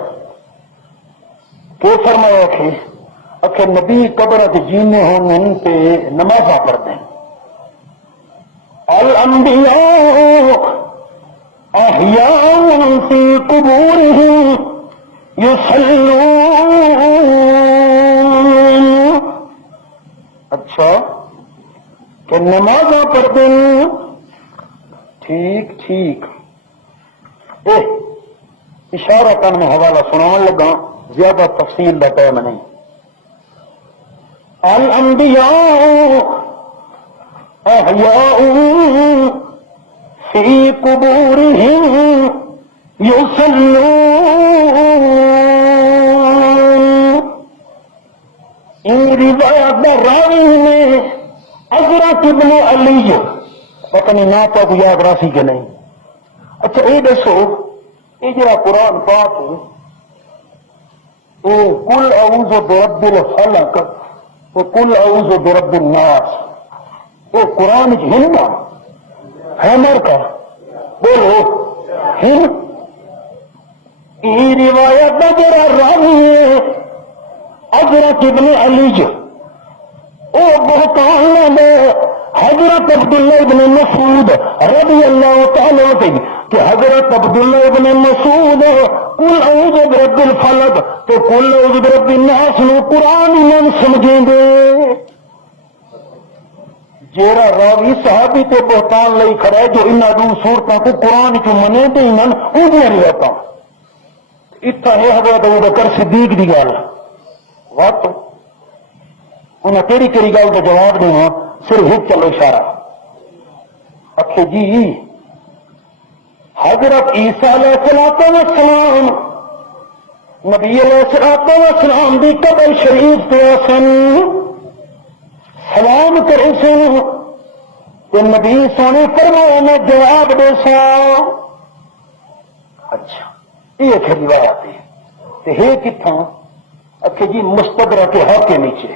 کہ فرمایا کہ نبی قبر کے جینے ہوں پہ نمازاں پڑھتے ہیں. الانبیاء احیاء فی قبورہم یصلون. اچھا کہ نمازاں پڑھتے ہیں. ٹھیک ٹھیک اشارہ کن میں حوالہ سناون لگا زیادہ تفصیل بتایا میں نہیں. الانبیاء احیاء فی قبورہم یصلون. ان روایت راوی میں حضرت ابن علی پتہ نہیں نا تو یاد راسی کے نہیں. اچھا یہ دسو یہ جڑا قرآن پاک ہے قل اعوذ برب الفلق قل اعوذ برب الناس وہ قرآن ہند ہے مر کا بولو ہند. یہ روایت کا جڑا راوی ہے حضرت ابن علی وہ بہتان میں حضرت عبداللہ ابن مسعود رضی اللہ تعالی عنہ کہ حضرت عبداللہ ابن مسعود قل اعوذ برب الفلق تو قل اعوذ برب الناس میں قرآن ایمان سمجھیں گے. جیرا راوی صحابی تے بہتان لئی کھڑا ہے جو ان دو صورتوں کو قرآن کی منے تے ایمان اونجے رہتا. اتنا ہے حضرت ابوبکر صدیق دی گل وقت انہیں کیڑی کیڑی گل کا جواب دینا صرف ایک چلو اشارہ. اکھے جی حضرت عیسیٰ علیہ السلام نبی علیہ السلام دی قبر شریف پہ سن سلام کرے سن تو نبی سونے فرمایا میں جواب دے سا. اچھا یہ ایک روایت ہے کتنا اچھا جی مستدرک کے حق کے نیچے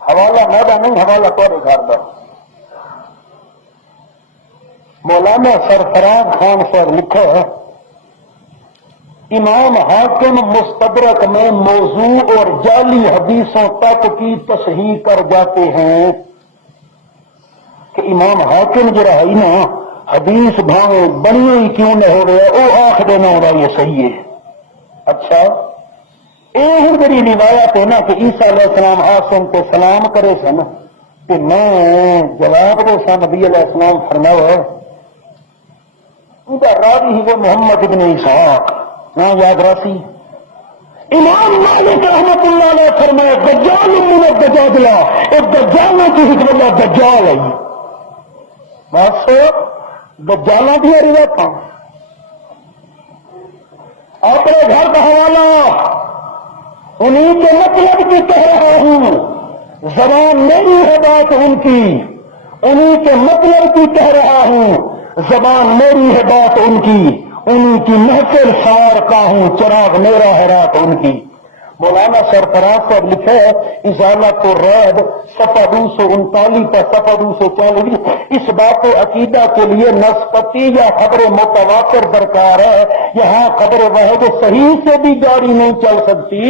حوالہ میرا نہیں حوالہ تھوڑے گھر کا مولانا سرفراز خان صاحب لکھا ہے امام حاکم مستدرک میں موضوع اور جعلی حدیثوں تک کی تصحیح کر جاتے ہیں کہ امام حاکم جو رہی نا حدیث بھاؤں بنی ہوئی کیوں نہ ہو گیا وہ آخ دینا ہو رہا یہ صحیح ہے. اچھا یہ بڑی روایت ہے نا کہ عیسیٰ علیہ السلام آسم کو سلام کرے سن کہ میں جواب دے سا نبی علیہ السلام فرمایا ان کا راوی ہی وہ محمد ابن اسحاق نہ یاد راسی امام مالک رحمت اللہ علیہ فرمایا دجال من الدجاجلہ، ایک دجالوں کی حکم اللہ دجال ہے. بس دجالوں کی روایت اپنے گھر کا حوالہ انہیں کے مطلب کی کہہ رہا ہوں، زبان میری ہے بات ان کی، انہیں کے مطلب کی کہہ رہا ہوں، زبان میری ہے بات ان کی، انہیں کی محفل سوار کا ہوں، چراغ میرا ہے رات ان کی. مولانا سرفراز صاحب لکھا ہے ازالت الریب صفحہ 239 پر صفحہ 240، اس بات عقیدہ کے لیے نسبتی یا خبر متواتر درکار ہے. یہاں خبر واحد صحیح سے بھی گاڑی نہیں چل سکتی.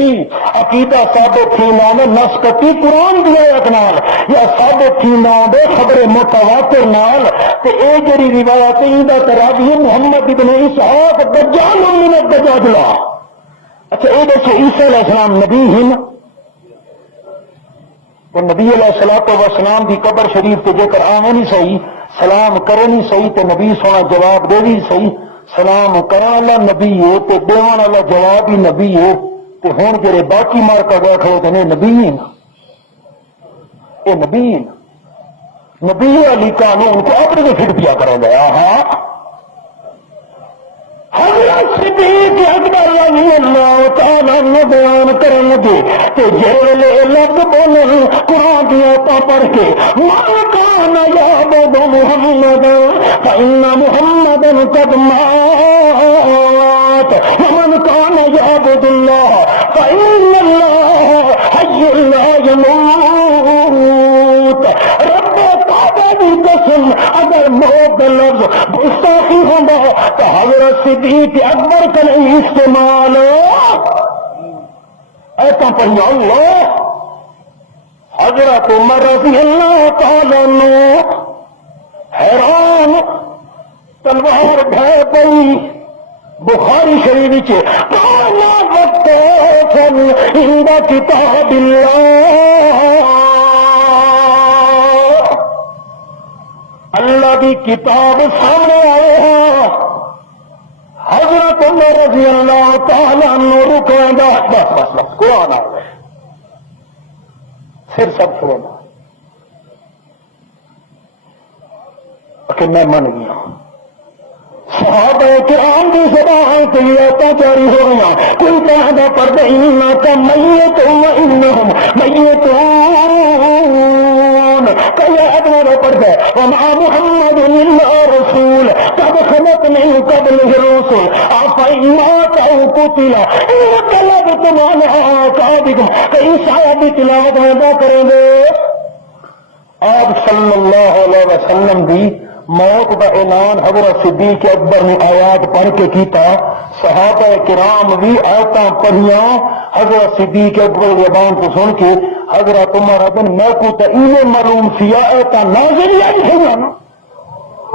عقیدہ ثابت تھی نام نسبتی قرآن کی آیت نال یا ثابت تھی نام خبر متواتر نال تے اے جڑی روایت ایندا تراوی محمد ابن اسحاق دجال من الدجاجلہ. اچھا یہ دیکھو عیسیٰ علیہ السلام نبی ہی نا، تو نبی علیہ الصلوۃ والسلام کی قبر شریف تو جے کر آوے نہیں صحیح، سلام کرے نہیں صحیح، تو نبی سونا جواب دے بھی صحیح. سلام کرنے والا نبی ہو تو دیوان والا جواب ہی نبی ہو، تو ہوں جڑے باقی مار کر گئے کھڑے تو نبی ہی نا، یہ نبی ہی نا، نبی علی قانون کو اپنے کو فٹ کیا کرو گیا. ہاں حضرت صدیق اکبر رضی اللہ تعالیٰ نے بیان کریں گے کہ جیلے لگ بولن قرآن کی آتا پڑھ کے من کان یعبد محمد فإن محمدا قد مات ومن کان یعبد اللہ فإن اللہ حی لا يموت. رب کعبہ کی قسم اگر موت لفظ گستاخی ہوگا تو حضرت صدیق اکبر کا نہیں استعمال ایسا پڑھیا. اللہ حضرت عمر رضی اللہ تعالیٰ عنہ حیران تلوار ڈھے پئی. بخاری شریف کانا وقت عند کتاب اللہ کی کتاب سامنے آئے ہیں. حضرت عمر رضی اللہ تعالیٰ عنہ رکیں گا بس بس بس قرآن آ گئے پھر سب چھوڑنا کہ میں من گیا. صحابہ کرام کی زبان کے لیے جاری ہو گیا. کوئی کہا پڑھ انہا کا میت انہم میتون کئی ادوار پڑھ گئے وما محمد الا رسول قد خلت من قبلہ الرسل افإن قتل انقلبتم على اعقابکم. کئی صحابی تلاوت ادا کریں گے آپ صلی اللہ علیہ وسلم بھی موت کا اعلان حضرت صدیق اکبر نے آیات پڑھ کے کیتا. صحابہ کرام بھی آیتاں پڑھیاں حضرت صدیق اکبر زبان کو سن کے. حضرت عمر ابن میں کو تو انہیں معلوم سیا ایتا نازل آئی ہے نا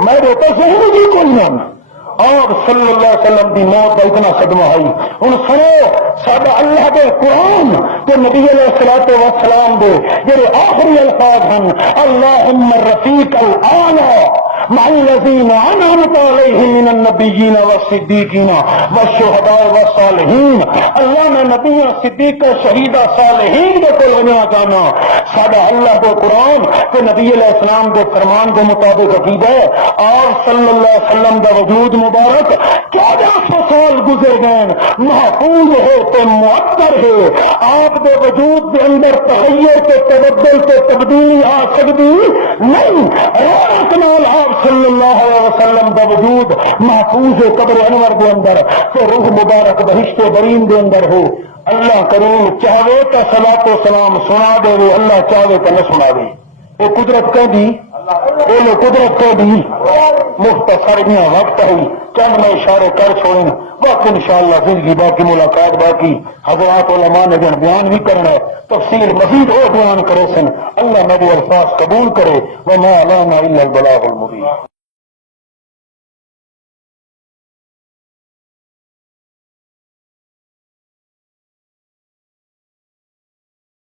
میرے تو صحیح جی کوئی نا. آپ صلی اللہ علیہ وسلم کی موت کا اتنا صدمہ آئی. ہوں سنو سادہ اللہ کے قرآن تو نبی علیہ الصلوۃ والسلام دے جڑے آخری الفاظ ہیں اللہم الرفیق الاعلی مع الذین انعمت علیہم من النبیین والصدیقین والشہداء والصالحین. اللہ نے نبی صدیق شہیدہ صالحین کے کوئی بنیا جانا. سادہ اللہ کے قرآن تو نبی علیہ السلام کے فرمان کے مطابق عقیدہ ہے. اور صلی اللہ علیہ وسلم کا وجود مبارک 1400 سال گزر گئے محفوظ ہے تو معطر ہے. آپ کے وجود کے اندر تغیر کے تبدل کے تبدیلی آ سکتی نہیں. رونق نال آپ صلی اللہ علیہ وسلم کا وجود محفوظ ہے قبر انور کے اندر تو روح مبارک بہشت برین کے اندر ہو. اللہ کریم چاہے تو صلاۃ و سلام سنا دے وہ اللہ چاہے تو نہ سنا دے. وہ قدرت کہہ دی قدرت کہہ دی مختصر میں وقت ہوئی چند میں اشارے کر چھوڑیں وقت انشاءاللہ زندگی باقی ملاقات باقی حضرات علماء نے جن بیان بھی کرنا ہے تفصیل مزید اور بیان کرے سن. اللہ میرے الفاظ قبول کرے وما علینا الا البلاغ المبین.